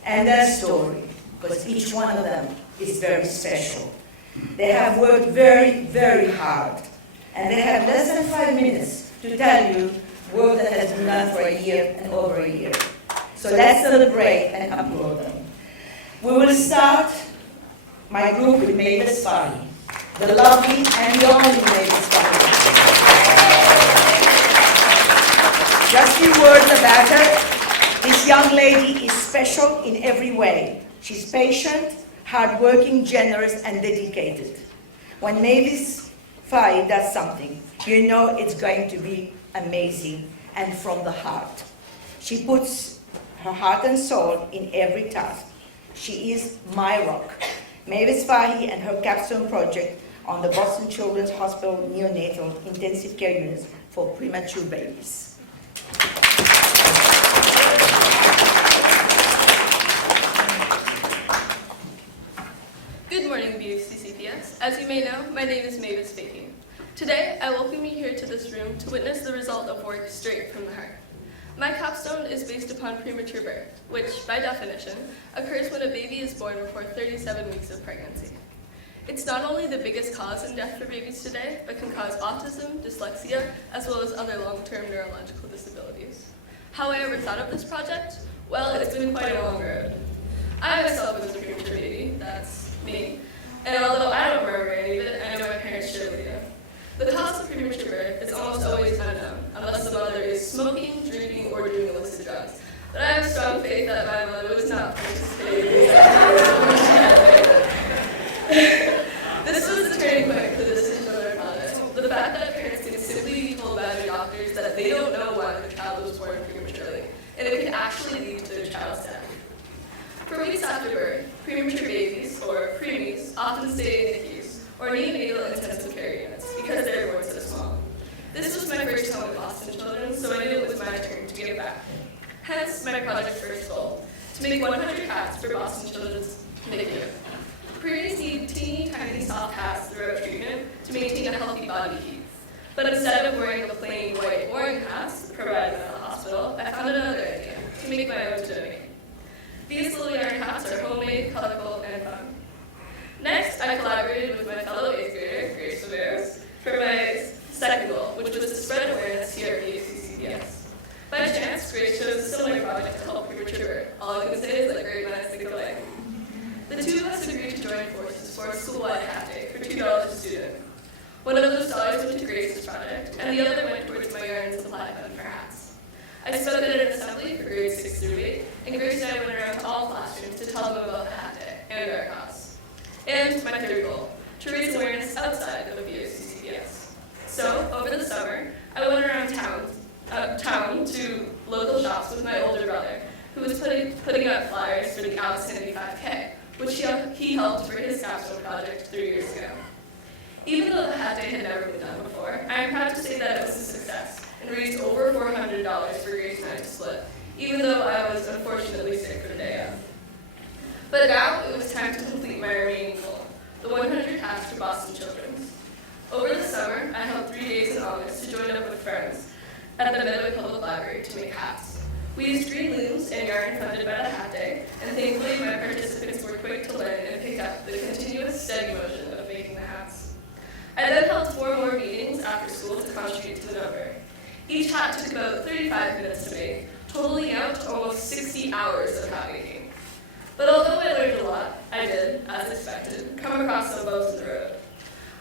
and their story, because each one of them is very special. They have worked very, very hard, and they have less than 5 minutes to tell you work that has been done for a year and over a year. So let's celebrate and applaud them. We will start my group with Mavis Farley, the lovely and the only Mavis Farley. Just a few words about her. This young lady is special in every way. She's patient, hardworking, generous, and dedicated. When Mavis Farley does something, you know it's going to be amazing and from the heart. She puts her heart and soul in every task. She is my rock. Mavis Farley and her Capstone project on the Boston Children's Hospital neonatal intensive care units for premature babies. Good morning, BFCCPS. As you may know, my name is Mavis Farley. Today, I welcome you here to this room to witness the result of work straight from the heart. My capstone is based upon premature birth, which, by definition, occurs when a baby is born before 37 weeks of pregnancy. It's not only the biggest cause in death for babies today, but can cause autism, dyslexia, as well as other long-term neurological disabilities. How I ever thought of this project? Well, it's been quite a long road. I myself was a premature baby, that's me, and although I don't remember any of it, I know my parents surely do. The cause of premature birth is almost always unknown, unless the mother is smoking, drinking, or doing illicit drugs. But I have strong faith that my mother was not participating in This was the turning point for the decision of our project. The fact that parents can simply be told by their doctors that they don't know why their child was born prematurely, and it can actually lead to their child's death. For weeks after birth, premature babies, or preemies, often stay in NICUs, or neonatal intensive care units, because they're born so small. This was my first home with Boston Children, so I knew it was my turn to give back. Hence, my project's first goal, to make 100 hats for Boston Children's NICU. Preemies need teeny tiny soft hats throughout treatment to maintain a healthy body heat. But instead of wearing the plain white boring hats provided by the hospital, I found another idea, to make my own to donate. These little yarn hats are homemade, colorful, and fun. Next, I collaborated with my fellow 8th grader, Grace Severos, for my second goal, which was to spread awareness here at BFCCPS. By chance, Grace chose a similar project to help premature birth. All I can say is that great minds think alike. The two of us agreed to join forces for a school-wide hat day for $2 a student. One of those dollars went to Grace's project, and the other went towards my yarn supply fund for hats. I spoke at an assembly for grades 6 through 8, and Grace and I went around to all classrooms to tell them about the hat day and our cause. And my third goal, to raise awareness outside of BFCCPS. So, over the summer, I went around town to local shops with my older brother, who was putting up flyers for the Outstanding 5K, which he helped for his capstone project 3 years ago. Even though the hat day had never been done before, I am proud to say that it was a success and raised over $400 for Grace and I to split, even though I was unfortunately sick for the day of. But now it was time to complete my remaining goal, the 100 hats for Boston Children's. Over the summer, I held 3 days in August to join up with friends at the Medway Public Library to make hats. We used green looms and yarn funded by the hat day, and thankfully my participants were quick to learn and pick up the continuous steady motion of making the hats. I then held 4 more meetings after school to contribute to the number. Each hat took about 35 minutes to make, totaling out to almost 60 hours of hat making. But although I learned a lot, I did, as expected, come across some bumps in the road.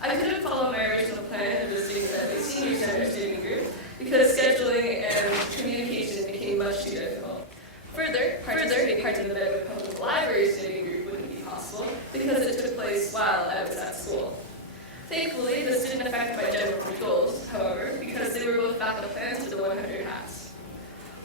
I couldn't follow my original plan of visiting the senior center student group because scheduling and communication became much too difficult. Further, participating in Thankfully, this didn't affect my general goals, however, because they were both backup plans for the 100 hats.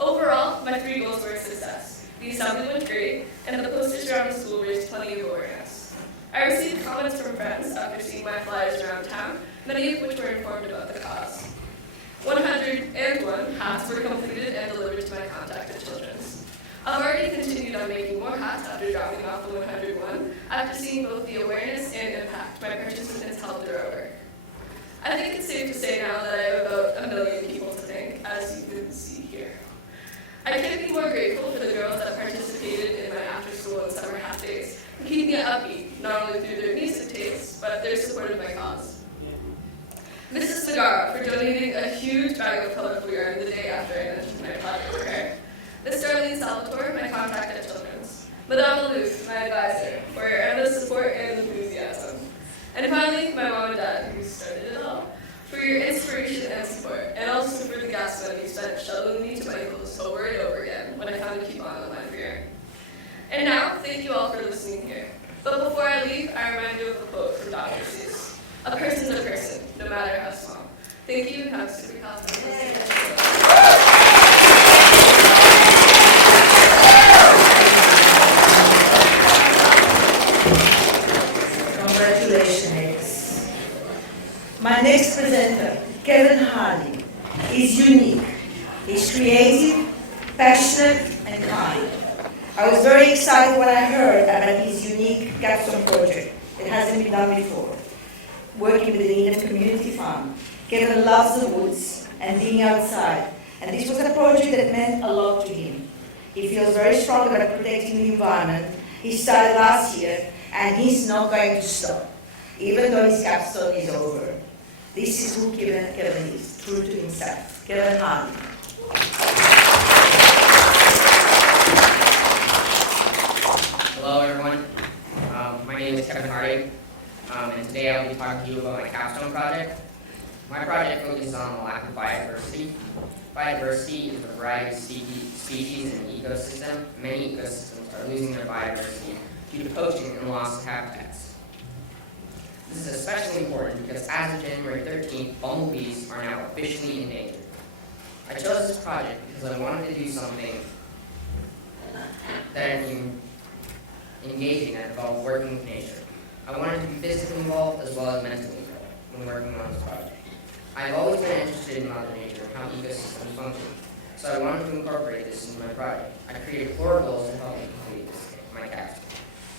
Overall, my 3 goals were a success. The assembly went great, and the posters around the school raised plenty of awareness. I received comments from friends after seeing my flyers around town, many of which were informed about the cause. 101 hats were completed and delivered to my contacted children. I've already continued on making more hats after dropping off the 101, after seeing both the awareness and impact my participants held through our work. I think it's safe to say now that I have about 1 million people to thank, as you can see here. I can't be more grateful for the girls that participated in my after-school and summer half days, who keep me upbeat, not only through their music tastes, but their support of my cause. Mrs. Segarra for donating a huge bag of colorful yarn the day after I mentioned my project for her. Ms. Darlene Salvatore, my contact at Children's. Madame Aloof, my advisor, for your endless support and enthusiasm. And finally, my mom and dad, who started it all, for your inspiration and support, and also for the gas money you spent shuttling me to my clothes over and over again when I found a coupon online for yarn. And now, thank you all for listening here. But before I leave, I remind you of a quote from Dr. Seuss. A person's a person, no matter how small. Thank you, and have a super confident. Congratulations. My next presenter, Kevin Hardy, is unique. He's creative, passionate, and kind. I was very excited when I heard about his unique Capstone project. It hasn't been done before. Working with the Indian Community Farm. Kevin loves the woods and being outside, and this was a project that meant a lot to him. He feels very strong about protecting the environment. He started last year, and he's not going to stop, even though his capstone is over. This is who Kevin is, true to himself. Kevin Hardy. Hello everyone, my name is Kevin Hardy, and today I will be talking to you about my capstone project. My project focuses on the lack of biodiversity. Biodiversity is a variety of species in an ecosystem. Many ecosystems are losing their biodiversity due to poaching and loss of habitats. This is especially important because as of January 13th, bumblebees are now officially endangered. I chose this project because I wanted to do something that engaging that involved working with nature. I wanted to be physically involved as well as mentally involved when working on this project. I've always been interested in Mother Nature and how ecosystems function, so I wanted to incorporate this into my project. I created 4 goals to help me complete my capstone.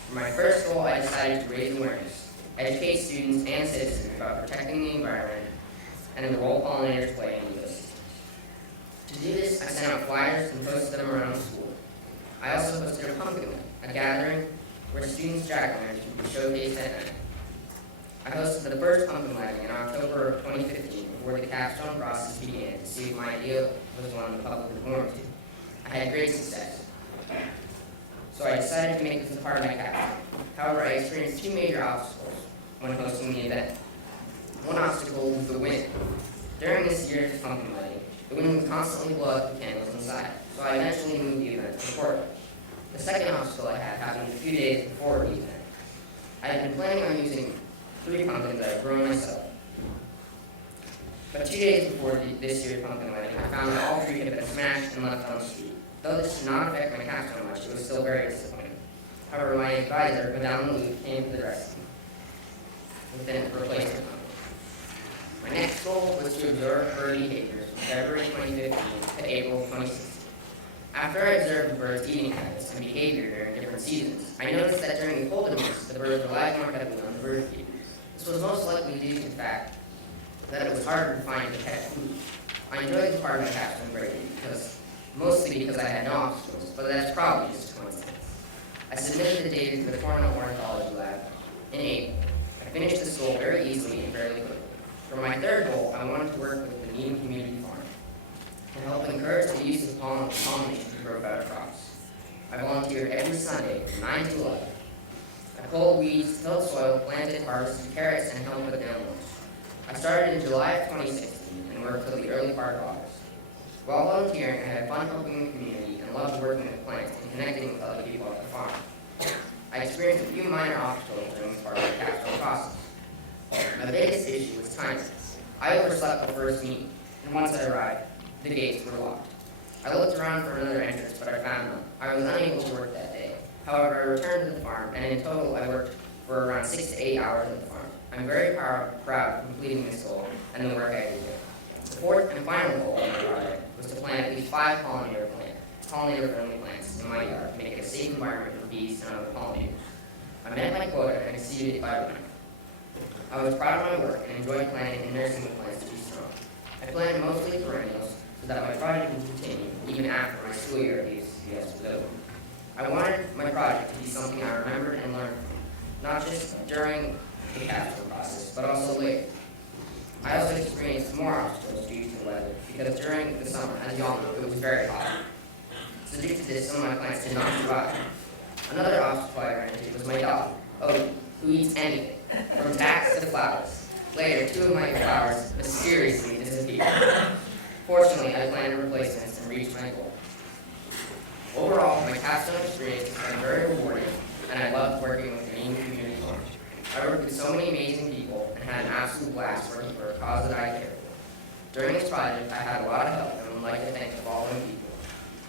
For my first goal, I decided to raise awareness, educate students and citizens about protecting the environment and the role pollinators play in ecosystems. To do this, I sent out flyers and posted them around the school. I also hosted a pumpkin night, a gathering where students' jack-o'-lanterns would be showcased at night. I hosted the first pumpkin lighting in October of 2015 before the capstone process began to see if my idea was one the public would warm to. I had great success, so I decided to make this a part of my capstone. However, I experienced 2 major obstacles when hosting the event. One obstacle was the wind. During this year's pumpkin lighting, the wind would constantly blow out the candles inside, so I eventually moved the event to Portland. The second obstacle I had happened a few days before the event. I had been planning on using 3 pumpkins that I've grown myself. But 2 days before this year's pumpkin lighting, I found that all 3 had been smashed and left on the street. Though this did not affect my capstone much, it was still very disappointing. However, my advisor, Madame Aloof, came to the rescue with a replacement pumpkin. My next goal was to observe bird behaviors from February 2015 to April 2016. After I observed the birds' eating habits and behavior during different seasons, I noticed that during the colder months, the birds relied more heavily on the bird feeders. This was most likely due to the fact that it was harder to find and catch food. I enjoyed this part of my capstone greatly, mostly because I had no obstacles, but that's probably just a coincidence. I submitted the data to the Cornell Ornithology Lab in April. I finished this goal very easily and fairly quickly. For my third goal, I wanted to work with the Indian Community Farm and help encourage the use of pollination to grow better crops. I volunteered every Sunday from 9 to 11. I pulled weeds, tilled soil, planted, harvested carrots, and helped with animals. I started in July of 2016 and worked till the early part of August. While volunteering, I had fun helping the community and loved working with plants and connecting with other people at the farm. I experienced a few minor obstacles during this part of the capstone process. My biggest issue was time. I overslept the first meeting, and once I arrived, the gates were locked. I looked around for another entrance, but I found none. I was unable to work that day. However, I returned to the farm, and in total I worked for around 6 to 8 hours at the farm. I'm very proud of completing this goal and the work I did there. The fourth and final goal of my project was to plant at least 5 pollinator-friendly plants in my yard to make it a safe environment for bees and other pollinators. I met my quota and exceeded it by 1. I was proud of my work and enjoyed planting and nursing the plants to be strong. I planted mostly perennials so that my project would continue even after my school year at BFCCPS was over. I wanted my project to be something I remembered and learned from, not just during the capstone process, but also later. I also experienced more obstacles due to the weather, because during the summer, as you all know, it was very hot. So due to this, some of my plants did not survive. Another obstacle I ran into was my dog, Odie, who eats anything, from tacks to flowers. Later, 2 of my flowers mysteriously disappeared. Fortunately, I planned replacements and reached my goal. Overall, my capstone experience has been very rewarding, and I loved working with the Maine Community Farm. I worked with so many amazing people and had an absolute blast working for a cause that I care for. During this project, I had a lot of help and would like to thank the following people: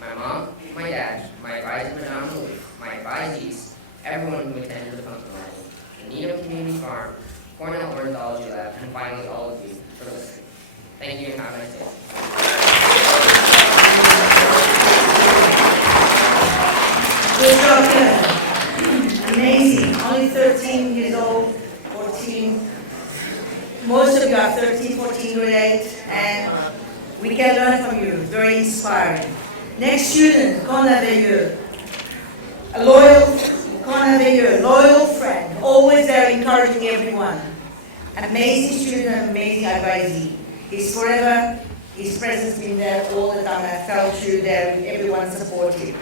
my mom, my dad, my advisor, Madame Louis, my advisees, everyone who attended the pumpkin lighting, the Needham Community Farm, Cornell Ornithology Lab, and finally all of you for listening. Thank you and have a nice day. Good job, Kevin. Amazing. Only 13 years old, 14. Most of you are 13, 14, grade 8, and we can learn from you. Very inspiring. Next student, Connor Veilleux. A loyal friend, always there encouraging everyone. Amazing student, amazing advisee. He's forever, his presence been there all the time. I felt you there with everyone supportive.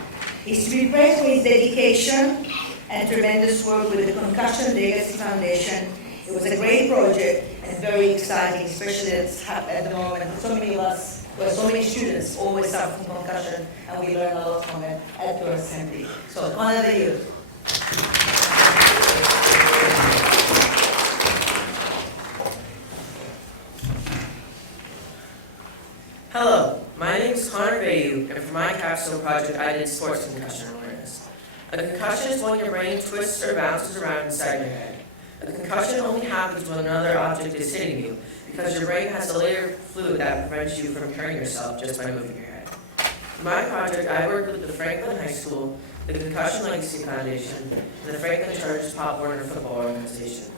He's to be praised for his dedication and tremendous work with the Concussion Legacy Foundation. It was a great project and very exciting, especially at the moment. So many of us, well, so many students always suffer from concussion, and we learn a lot from it at your assembly. So, Connor Veilleux. Hello, my name is Connor Veilleux, and for my capstone project, I did sports concussion awareness. A concussion is when your brain twists or bounces around inside your head. A concussion only happens when another object is hitting you, because your brain has a layer of fluid that prevents you from hurting yourself just by moving your head. For my project, I worked with the Franklin High School, the Concussion Legacy Foundation, and the Franklin Chargers Pop Warner Football Organization.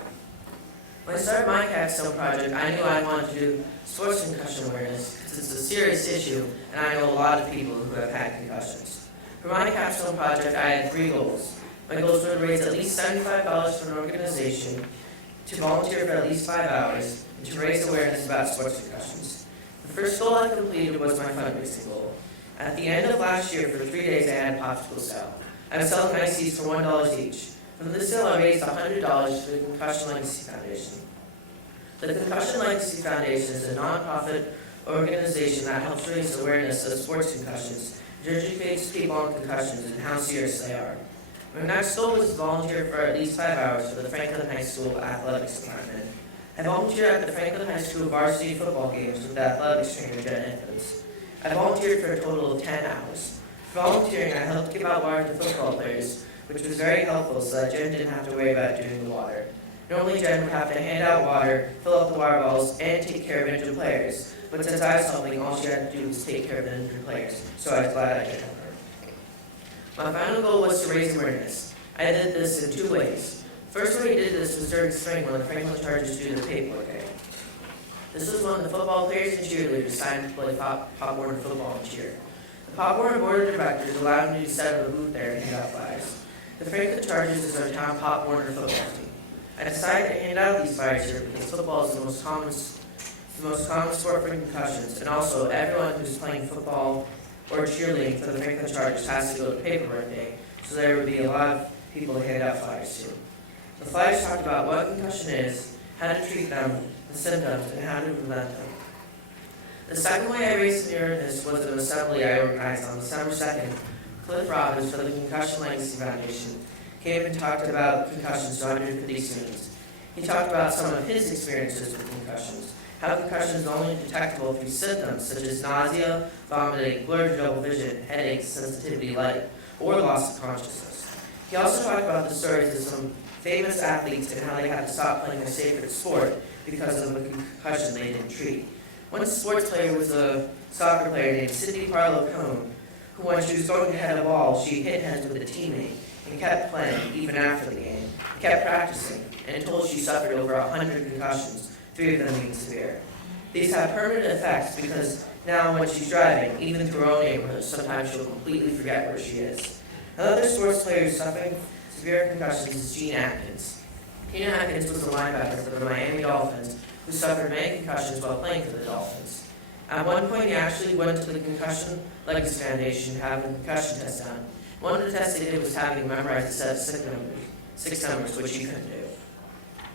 When I started my capstone project, I knew I wanted to do sports concussion awareness because it's a serious issue, and I know a lot of people who have had concussions. For my capstone project, I had 3 goals. My goals were to raise at least $75 for an organization, to volunteer for at least 5 hours, and to raise awareness about sports concussions. The first goal I completed was my fundraising goal. At the end of last year, for 3 days, I had a popsicle sale. I was selling ices for $1 each. From this sale, I raised $100 for the Concussion Legacy Foundation. The Concussion Legacy Foundation is a non-profit organization that helps raise awareness of sports concussions, and educates people on concussions and how serious they are. My next goal was to volunteer for at least 5 hours for the Franklin High School Athletics Department. I volunteered at the Franklin High School varsity football games with the athletics trainer, Jen Edmonds. I volunteered for a total of 10 hours. For volunteering, I helped give out water to football players, which was very helpful so that Jen didn't have to worry about doing the water. Normally, Jen would have to hand out water, fill up the water bottles, and take care of injured players. But since I was helping, all she had to do was take care of the injured players, so I was glad I could help her. My final goal was to raise awareness. I did this in 2 ways. First way I did this was during spring when the Franklin Chargers do the paperwork day. This was when the football players and cheerleaders signed to play Pop Warner football and cheer. The Pop Warner Board of Directors allowed me to set up a booth there and hand out flyers. The Franklin Chargers is our town Pop Warner football team. I decided to hand out these flyers here because football is the most common sport for concussions, and also everyone who's playing football or cheerleading for the Franklin Chargers has to go to paperwork day, so there would be a lot of people to hand out flyers to. The flyers talked about what concussion is, how to treat them, the symptoms, and how to prevent them. The second way I raised awareness was an assembly I organized on December 2nd. Cliff Robbins for the Concussion Legacy Foundation came and talked about concussions to 150 students. He talked about some of his experiences with concussions, how concussions are only detectable through symptoms such as nausea, vomiting, blurred double vision, headaches, sensitivity to light, or loss of consciousness. He also talked about the stories of some famous athletes and how they had to stop playing their favorite sport because of a concussion they didn't treat. One sports player was a soccer player named Sydney Parlow Cone, who when she was going to head a ball, she hit heads with a teammate and kept playing even after the game, kept practicing, and until she suffered over 100 concussions, 3 of them being severe. These have permanent effects because now when she's driving, even through her own neighborhood, sometimes she'll completely forget where she is. Another sports player suffering severe concussions is Gene Atkins. Gene Atkins was a linebacker for the Miami Dolphins who suffered many concussions while playing for the Dolphins. At one point, he actually went to the Concussion Legacy Foundation to have a concussion test done. One of the tests they did was having him memorize a set of six numbers, which he couldn't do.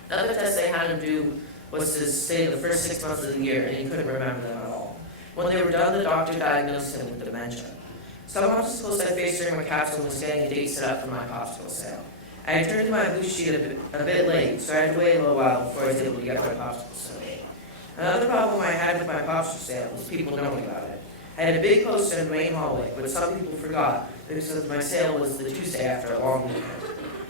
Another test they had him do was to say the first 6 months of the year, and he couldn't remember them at all. When they were done, the doctor diagnosed him with dementia. Some obstacles I faced during my capstone was getting a date set up for my popsicle sale. I had turned in my blue sheet a bit late, so I had to wait a little while before I was able to get my popsicle sale. Another problem I had with my popsicle sale was people knowing about it. I had a big poster in the main hallway, but some people forgot because my sale was the Tuesday after a long weekend.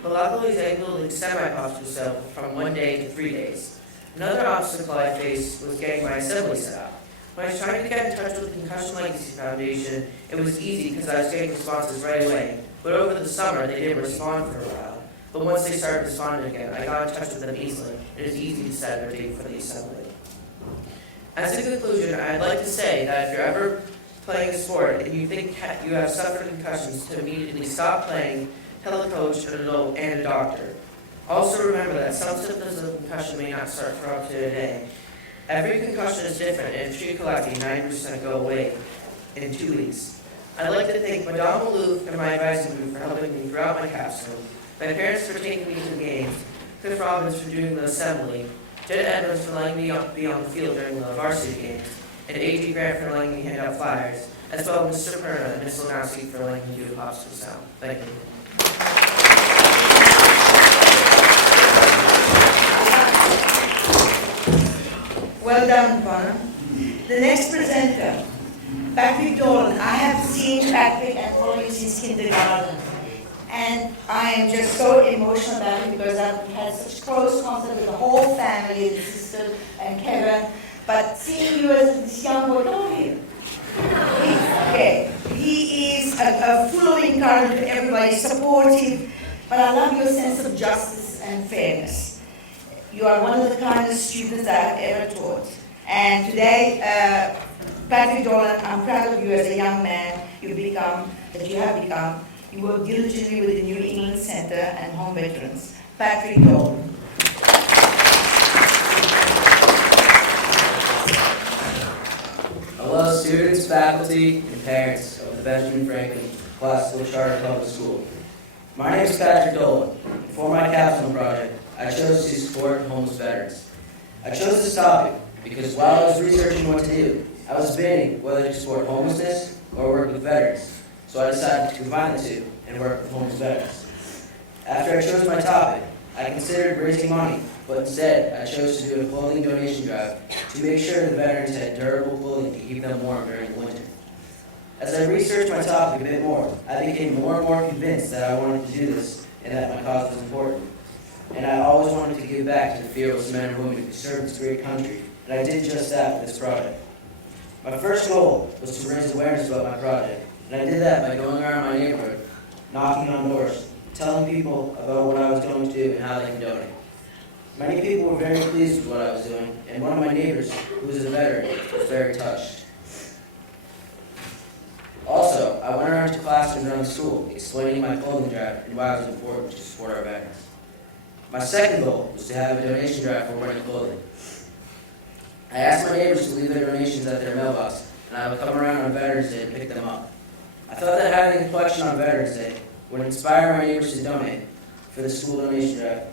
But luckily, I was able to extend my popsicle sale from 1 day to 3 days. Another obstacle I faced was getting my assembly set up. When I was trying to get in touch with the Concussion Legacy Foundation, it was easy because I was getting responses right away. But over the summer, they didn't respond for a while. But once they started responding again, I got in touch with them easily. It was easy to set a date for the assembly. As a conclusion, I'd like to say that if you're ever playing a sport and you think you have suffered concussions, to immediately stop playing, tell a coach, an adult, and a doctor. Also remember that some symptoms of concussion may not start for up to a day. Every concussion is different, and if treated correctly, 90% go away in 2 weeks. I'd like to thank Madame Maloof and my advising group for helping me throughout my capstone, my parents for taking me to the games, Cliff Robbins for doing the assembly, Jed Edwards for letting me be on the field during the varsity games, and A.G. Grant for letting me hand out flyers, as well as Mr. Perna and Ms. Lonowski for letting me do the popsicle sound. Thank you. Well done, Connor. The next presenter, Patrick Dolan. I have seen Patrick and followed him since kindergarten. And I am just so emotional about it because I've had such close contact with the whole family, the sister and Kevin. But seeing you as this young boy, come over here. He is full of encouragement to everybody, supportive, but I love your sense of justice and fairness. You are one of the kindest students that I've ever taught. And today, Patrick Dolan, I'm proud of you as a young man you have become. You work diligently with the New England Center and Home Veterans. Patrick Dolan. Hello, students, faculty, and parents of the Benjamin Franklin Classical Charter Public School. My name is Patrick Dolan. For my capstone project, I chose to support homeless veterans. I chose this topic because while I was researching what to do, I was debating whether to support homelessness or work with veterans. So I decided to combine the two and work with homeless veterans. After I chose my topic, I considered raising money, but instead I chose to do a clothing donation drive to make sure the veterans had durable clothing to keep them warm during the winter. As I researched my topic a bit more, I became more and more convinced that I wanted to do this and that my cause was important. And I always wanted to give back to the fearless men and women who serve this great country, and I did just that with this project. My first goal was to raise awareness about my project, and I did that by going around my neighborhood, knocking on doors, telling people about what I was going to do and how they can donate. Many people were very pleased with what I was doing, and one of my neighbors, who is a veteran, was very touched. Also, I went around to classrooms around the school, explaining my clothing drive and why it was important to support our veterans. My second goal was to have a donation drive for winter clothing. I asked my neighbors to leave their donations at their mailbox, and I would come around on Veterans Day to pick them up. I thought that having a collection on Veterans Day would inspire my neighbors to donate for the school donation drive.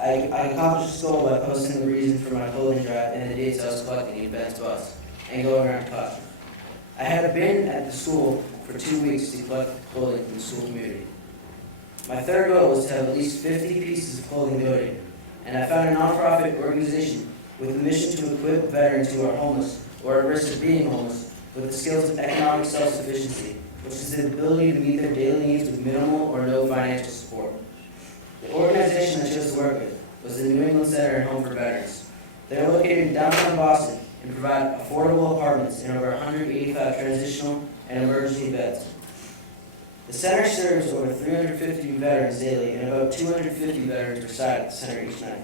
I accomplished this goal by posting the reason for my clothing drive and the dates I was collecting in Ben's bus and going around the classroom. I had been at the school for 2 weeks to collect clothing from the school community. My third goal was to have at least 50 pieces of clothing donated, and I found a nonprofit organization with a mission to equip veterans who are homeless or at risk of being homeless with the skills of economic self-sufficiency, which is the ability to meet their daily needs with minimal or no financial support. The organization I chose to work with was the New England Center and Home for Veterans. They are located in downtown Boston and provide affordable apartments in over 185 transitional and emergency beds. The center serves over 350 veterans daily, and about 250 veterans reside at the center each night.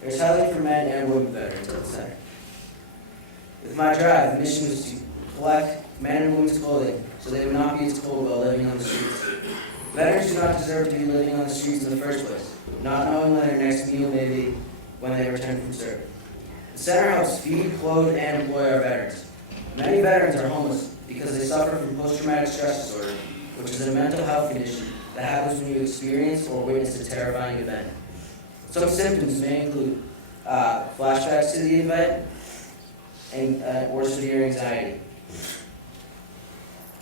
There's housing for men and women veterans at the center. With my drive, the mission was to collect men and women's clothing so they would not be as cold while living on the streets. Veterans do not deserve to be living on the streets in the first place, not knowing when their next meal may be when they return from service. The center helps feed, clothe, and employ our veterans. Many veterans are homeless because they suffer from post-traumatic stress disorder, which is a mental health condition that happens when you experience or witness a terrifying event. Some symptoms may include flashbacks to the event and or severe anxiety.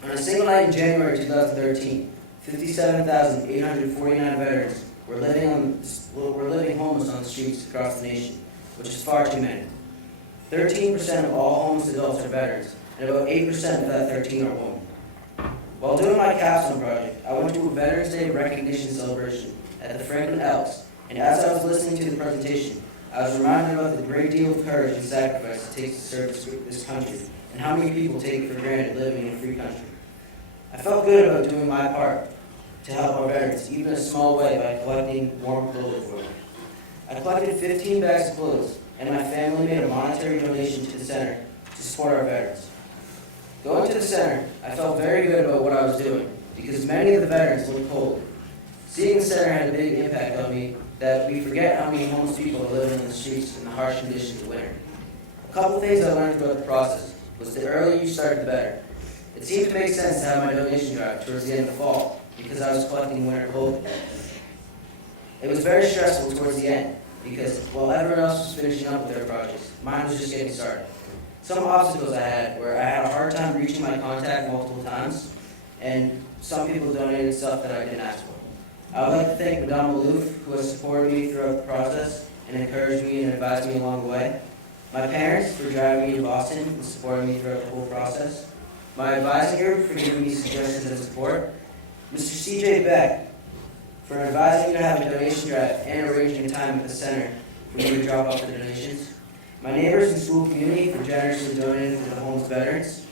On a single night in January 2013, 57,849 veterans were living homeless on the streets across the nation, which is far too many. 13% of all homeless adults are veterans, and about 8% of that 13 are women. While doing my capstone project, I went to a Veterans Day recognition celebration at the Franklin Elks, and as I was listening to the presentation, I was reminded about the great deal of courage and sacrifice it takes to serve this country, and how many people take it for granted living in a free country. I felt good about doing my part to help our veterans, even in a small way, by collecting warm clothing for them. I collected 15 bags of clothes, and my family made a monetary donation to the center to support our veterans. Going to the center, I felt very good about what I was doing, because many of the veterans looked cold. Seeing the center had a big impact on me, that we forget how many homeless people are living in the streets in the harsh conditions of winter. A couple things I learned throughout the process was the earlier you start, the better. It seemed to make sense to have my donation drive towards the end of the fall, because I was collecting winter clothing. It was very stressful towards the end, because while everyone else was finishing up with their projects, mine was just getting started. Some obstacles I had were I had a hard time reaching my contact multiple times, and some people donated stuff that I didn't ask for. I would like to thank Madame Maloof, who has supported me throughout the process and encouraged me and advised me along the way. My parents for driving me to Boston and supporting me throughout the whole process. My advising group for giving me suggestions and support. Mr. C.J. Beck for advising me to have a donation drive and arranging a time at the center for me to drop off the donations. My neighbors and school community for generously donating to the homeless veterans.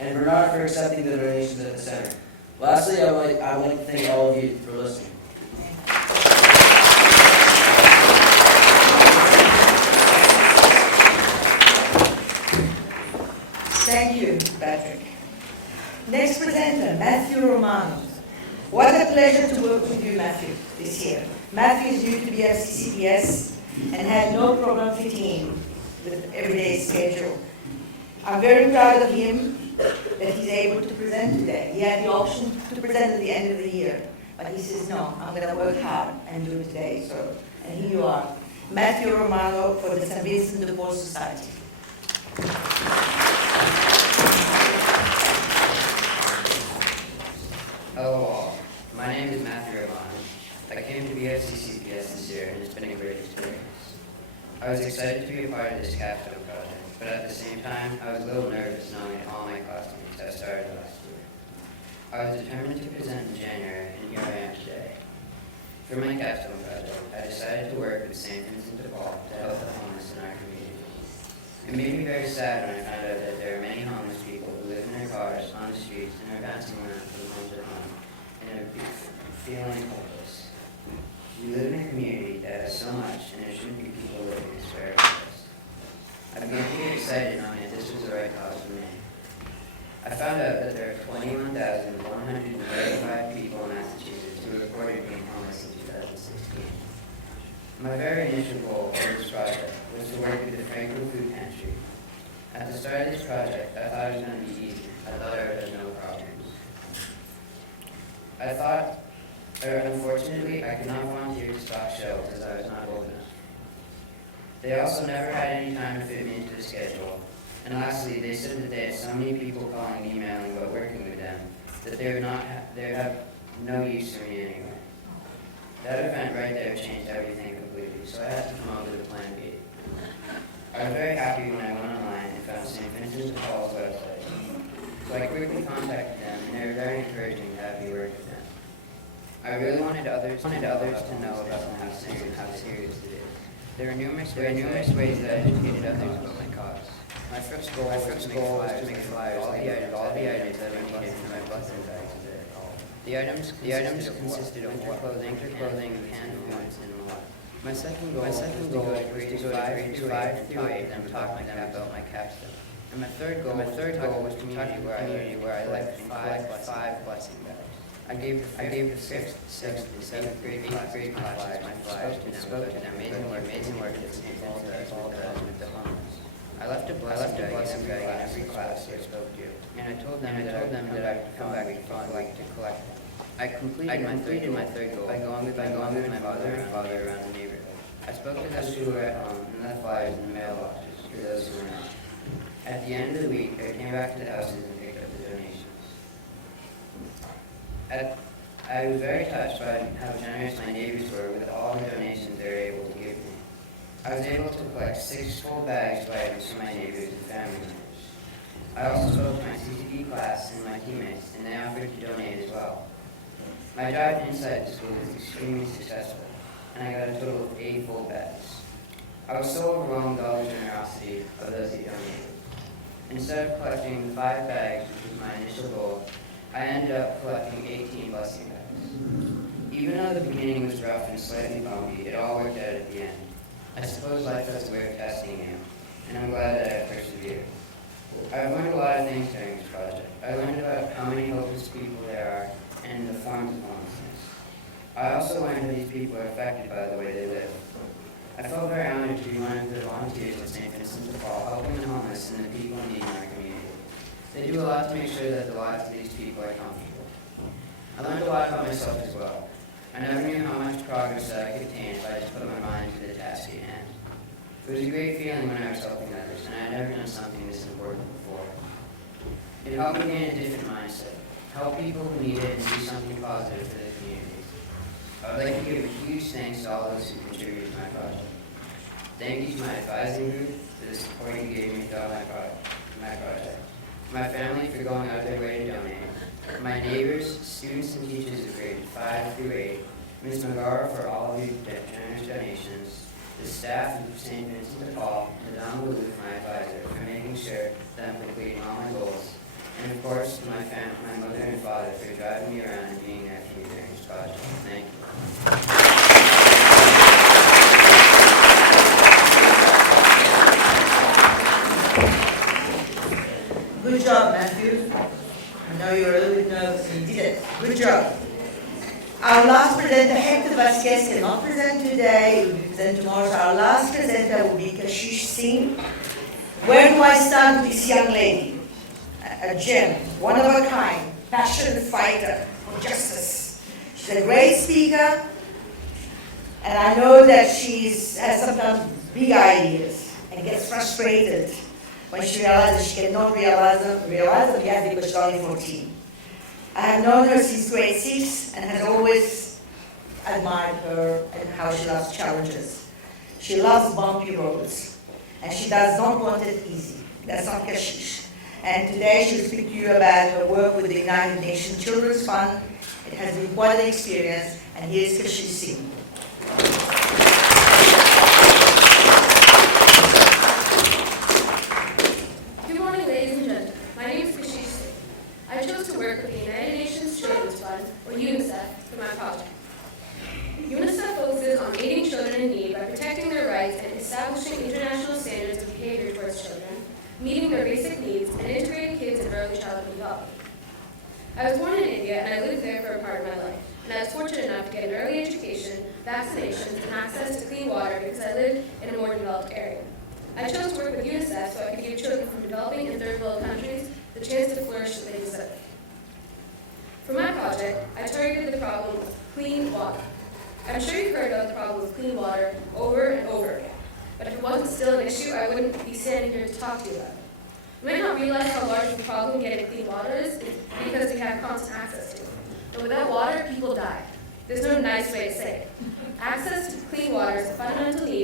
And Bernard for accepting the donations at the center. Lastly, I would like to thank all of you for listening. Thank you, Patrick. Next presenter, Matthew Romano. What a pleasure to work with you, Matthew, this year. Matthew is new to BFCCPS and had no problem fitting in with everyday schedule. I'm very proud of him that he's able to present today. He had the option to present at the end of the year, but he says, no, I'm going to work hard and do it today. So, and here you are, Matthew Romano for the St. Vincent de Paul Society. Hello all, my name is Matthew Romano. I came to BFCCPS this year and it's been a great experience. I was excited to be a part of this capstone project, but at the same time, I was a little nervous knowing that all my classmates had started last year. I was determined to present in January, and here I am today. For my capstone project, I decided to work with St. Vincent de Paul to help the homeless in our community. It made me very sad when I found out that there are many homeless people who live in their cars, on the streets, and are bouncing around from home to home, and are feeling hopeless. We live in a community that has so much, and there shouldn't be people living in despair like this. I began to get excited knowing that this was the right cause for me. I found out that there are 21,135 people in Massachusetts who reported being homeless in 2016. My very initial goal for this project was to work with the Franklin Food Pantry. At the start of this project, I thought it was going to be easy. I thought I would have no problems. Unfortunately, I could not volunteer to stock shelves as I was not old enough. They also never had any time to fit me into the schedule. And lastly, they said that they had so many people calling and emailing about working with them that they would have no use for me anyway. That event right there changed everything completely, so so I had to come up with a plan B. I was very happy when I went online and found St. Vincent de Paul's website. So I quickly contacted them, and they were very encouraging to have me work with them. I really wanted others to know about how serious it is. There are numerous ways that I educated others about my cause. My first goal was to make flyers, all the items that I needed for my blessing bags. The items consisted of winter clothing, canned foods, and more. My second goal was to go to grades 5 through 8 and talk to them about my capstone. And my third goal was community where I lived and collect 5 blessing bags. I gave the 6th, 7th grade classes my flyers and spoke to them, amazing work that St. Paul does with the homeless. I left a blessing bag in every class I spoke to, and I told them that I would come back to collect them. I completed my third goal by going with my mother and father around the neighborhood. I spoke to those who were at home and left flyers in the mailboxes for those who were not. At the end of the week, I came back to the houses and picked up the donations. I was very touched by how generous my neighbors were with all the donations they were able to give me. I was able to collect 6 full bags of items for my neighbors and family members. I also spoke to my CCD class and my teammates, and they offered to donate as well. My drive inside the school was extremely successful, and I got a total of 8 full bags. I was so overwhelmed with all the generosity of those who donated. Instead of collecting the 5 bags, which was my initial goal, I ended up collecting 18 blessing bags. Even though the beginning was rough and slightly bumpy, it all worked out at the end. I suppose life has a way of testing you, and I'm glad that I persevered. I've learned a lot of things during this project. I learned about how many hopeless people there are and the forms of homelessness. I also learned how these people are affected by the way they live. I felt very honored to be one of the volunteers at St. Vincent de Paul, helping the homeless and the people in need in our community. They do a lot to make sure that the lives of these people are comfortable. I learned a lot about myself as well. I never knew how much progress that I could attain if I just put my mind to the task at hand. It was a great feeling when I was helping others, and I had never done something this important before. It helped me gain a different mindset, help people who need it, and do something positive for the community. I would like to give a huge thanks to all those who contributed to my project. Thank you to my advising group for the support you gave me throughout my project. My family for going out of their way to donate. My neighbors, students, and teachers of grades 5 through 8. Ms. McGarr for all of your generous donations. The staff of St. Vincent de Paul, and Madame Boulouf, my advisor, for making sure that I'm completing all my goals. And of course, my mother and father for driving me around and being there for me during this project. Thank you. Good job, Matthew. I know you were a little bit nervous and you did it. Good job. Our last presenter, Hector Vasquez, cannot present today. He will present tomorrow. So our last presenter will be Kashish Singh. Where do I start with this young lady? A gem, one of a kind, passionate fighter for justice. She's a great speaker, and I know that she has sometimes big ideas and gets frustrated when she realizes she cannot realize them yet because she's only 14. I have known her since grade 6 and has always admired her and how she loves challenges. She loves bumpy roads, and she does not want it easy. That's not Kashish. And today she will speak to you about her work with the United Nations Children's Fund. It has been quite an experience, and here's Kashish Singh. Good morning, ladies and gentlemen. My name is Kashish Singh. I chose to work with the United Nations Children's Fund, or UNICEF, for my project. UNICEF focuses on aiding children in need by protecting their rights and establishing international standards of behavior towards children, meeting their basic needs, and integrating kids in early childhood development. I was born in India, and I lived there for a part of my life, and I was fortunate enough to get an early education, vaccinations, and access to clean water because I lived in a more developed area. I chose to work with UNICEF so I could give children from developing and third world countries the chance to flourish as they deserve. For my project, I targeted the problem of clean water. I'm sure you've heard of the problem of clean water over and over again, but if it wasn't still an issue, I wouldn't be standing here to talk to you about it. You might not realize how large the problem getting clean water is because we have constant access to it. But without water, people die. There's no nice way to say it. Access to clean water is a fundamental need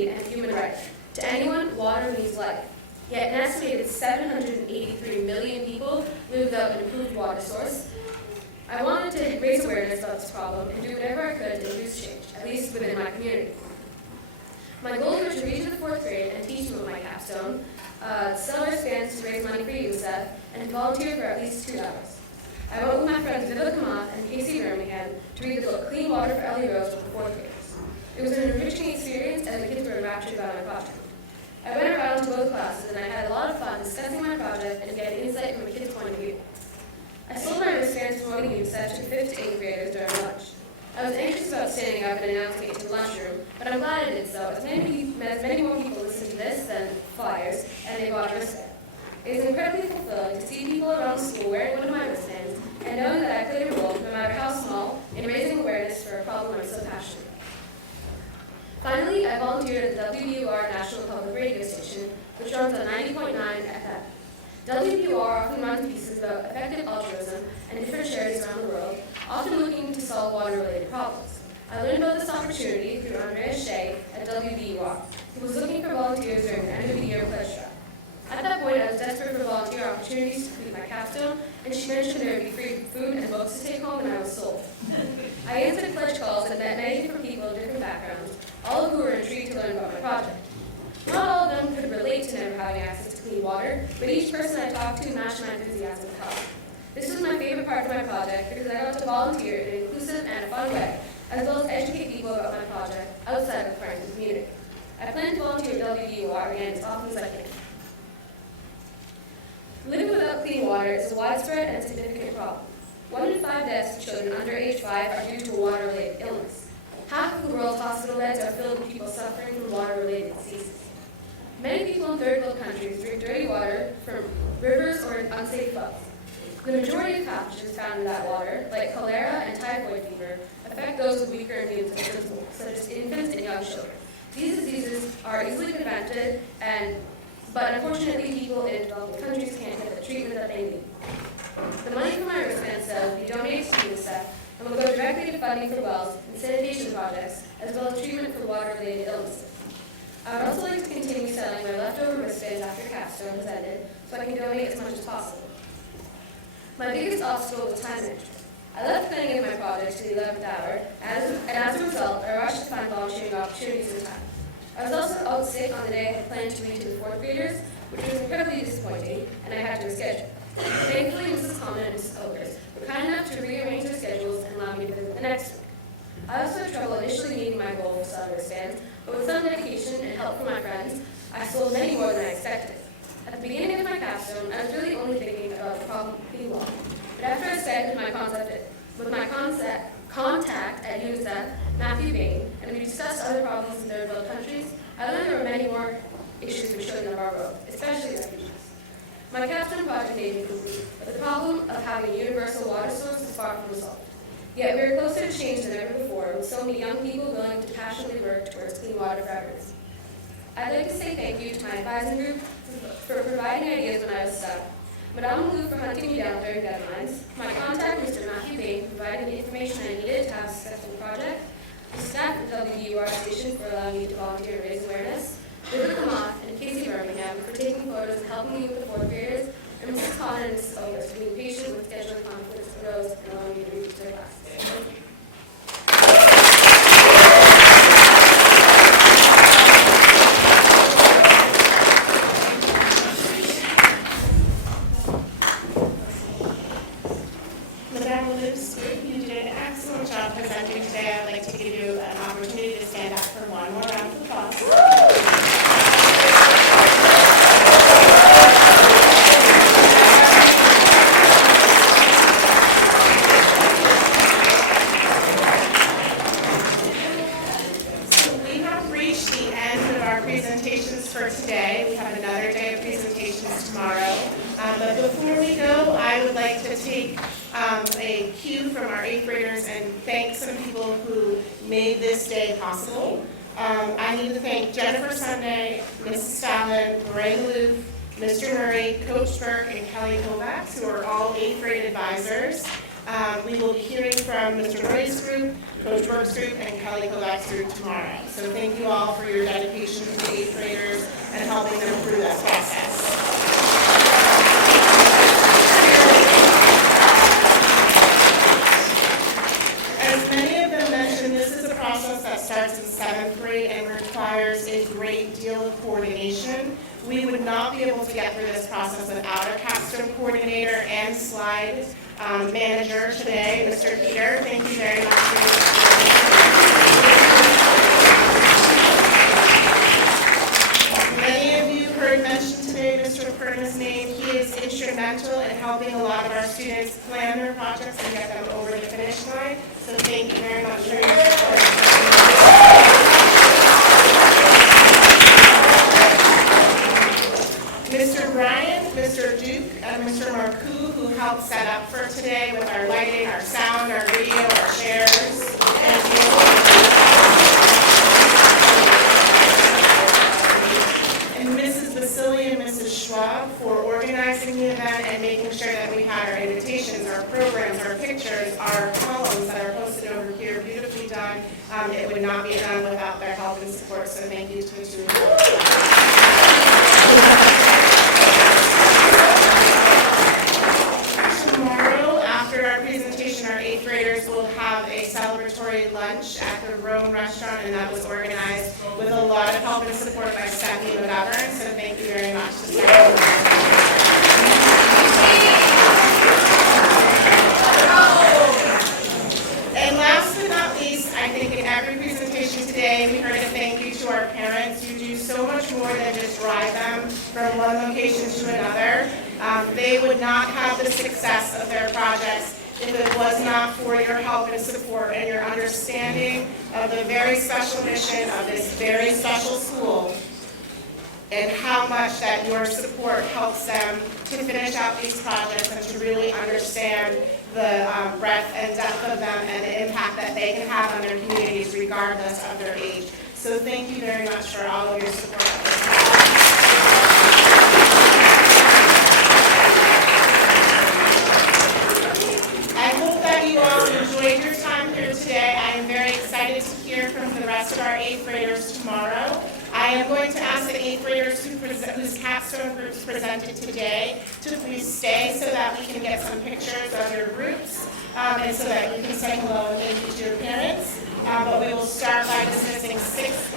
live without an improved water source. I wanted to raise awareness about this problem and do whatever I could to induce change, at least within my community. My goals were to reach the 4th grade and teach them about my capstone, sell our stands to raise money for UNICEF, and volunteer for at least 2 hours. I went with my friends Viva Kamat and Casey Birmingham to read the book Clean Water for Ellie Rose with the 4th graders. It was an enriching experience and the kids were enraptured about my project. I went around to both classes and I had a lot of fun discussing my project and getting insight from a kid's point of view. I sold my wristbands promoting UNICEF to 5th to 8th graders during lunch. I was anxious about standing up and announcing it to the lunchroom, but I'm glad I did so, as many more people listened to this than flyers, and they bought a wristband. It is incredibly fulfilling to see people around the school wearing one of my wristbands and knowing that I played a role, no matter how small, in raising awareness for a problem I'm so passionate about. Finally, I volunteered at the WBUR National Public Radio Station, which runs on 90.9 FM. WBUR often runs pieces about effective altruism and different charities around the world, often looking to solve water-related problems. I learned about this opportunity through Andrea Shea at WBUR, who was looking for volunteers during the end-of-the-year pledge drive. At that point, I was desperate for volunteer opportunities to complete my capstone, and she mentioned there would be free food and books to take home, and I was sold. I answered pledge calls and met many different people of different backgrounds, all of who were intrigued to learn about my project. Not all of them could relate to never having access to clean water, but each person I talked to matched my enthusiasm to help. This was my favorite part of my project because I got to volunteer in an inclusive and a fun way, as well as educate people about my project outside of the Franklin community. I plan to volunteer at WBUR again as often as I can. Living without clean water is a widespread and significant problem. 1 in 5 deaths of children under age 5 are due to a water-related illness. Half of the world's hospital beds are filled with people suffering from water-related diseases. Many people in third world countries drink dirty water from rivers or unsafe wells. The majority of pathogens found in that water, like cholera and typhoid fever, affect those with weaker immune systems, such as infants and young children. These diseases are easily prevented, but unfortunately people in developing countries can't get the treatment that they need. The money from my wristband sales will be donated to UNICEF and will go directly to funding for wells and sanitation projects, as well as treatment for water-related illnesses. I would also like to continue selling my leftover wristbands after capstone has ended, so I can donate as much as possible. My biggest obstacle was time management. I left planning of my project to the 11th hour, and as a result, I rushed to find volunteering opportunities in time. I was also out sick on the day I had planned to read to the 4th graders, which was incredibly disappointing, and I had to reschedule. Thankfully, Mrs. Coleman and Mrs. Ogers were kind enough to rearrange their schedules and allow me to visit the next week. I also had trouble initially meeting my goal of selling wristbands, but with some dedication and help from my friends, I sold many more than I expected. At the beginning of my capstone, I was really only thinking about the problem of clean water. But after I started with my contact at UNICEF, Matthew Bain, and we discussed other problems in third world countries, I learned there were many more issues with children of our world, especially refugees. My capstone project may be complete, but the problem of having a universal water source is far from resolved. Yet we are closer to change than ever before, with so many young people willing to passionately work towards clean water for everyone. I'd like to say thank you to my advising group for providing ideas when I was stuck, Madame Lou for hunting me down during deadlines, my contact, Mr. Matthew Bain, for providing the information I needed to have a successful project, the staff at WBUR Station for allowing me to volunteer and raise awareness, Viva Kamat and Casey Birmingham for taking photos and helping me with the 4th graders, and Mrs. Collin and Mrs. Ogers for being patient with scheduling conflicts for those and allowing me to reach their classes. Thank you. You did an excellent job presenting today. I'd like to give you an opportunity to stand up for one more round of applause. Presentations for today. We have another day of presentations tomorrow. But before we go, I would like to take a cue from our 8th graders and thank some people who made this day possible. I need to thank Jennifer Sunday, Mrs. Fallon, Lorraine Maloof, Mr. Murray, Coach Burke, and Kelly Kovacs, who are all 8th grade advisors. We will be hearing from Mr. Murray's group, Coach Burke's group, and Kelly Kovacs' group tomorrow. So thank you all for your dedication to the 8th graders and helping them through that process. requires a great deal of coordination. We would not be able to get through this process without our Capstone coordinator and slide manager today, Mr. Peter. Thank you very much for your support. Many of you heard mentioned today Mr. Perna's name. He is instrumental in helping a lot of our students plan their projects and get them over the finish line. So thank you very much for your support. Mr. Bryan, Mr. Duke, and Mr. Marcoux, who helped set up for today with our lighting, our sound, our video, our chairs. Thank you. And Mrs. Basili and Mrs. Schwab for organizing the event and making sure that we had our invitations, our programs, our pictures, our columns that are posted over here, beautifully done. It would not be done without their help and support, so thank you to the two of them. Tomorrow, after our presentation, our 8th graders will have a celebratory lunch at the Rome restaurant, and that was organized with a lot of help and support by Stephanie McGovern, so thank you very much to Stephanie. And last but not least, I think in every presentation today, we heard a thank you to our parents. You do so much more than just drive them from one location to another. They would not have the success of their projects if it was not for your help and support and your understanding of the very special mission of this very special school and how much that your support helps them to finish out these projects and to really understand the breadth and depth of them and the impact that they can have on their communities regardless of their age. So thank you very much for all of your support. I hope that you all enjoyed your time here today. I am very excited to hear from the rest of our 8th graders tomorrow. I am going to ask the 8th graders whose capstone groups presented today to please stay so that we can get some pictures of your groups and so that you can say hello and thank you to your parents. But we will start by dismissing sixth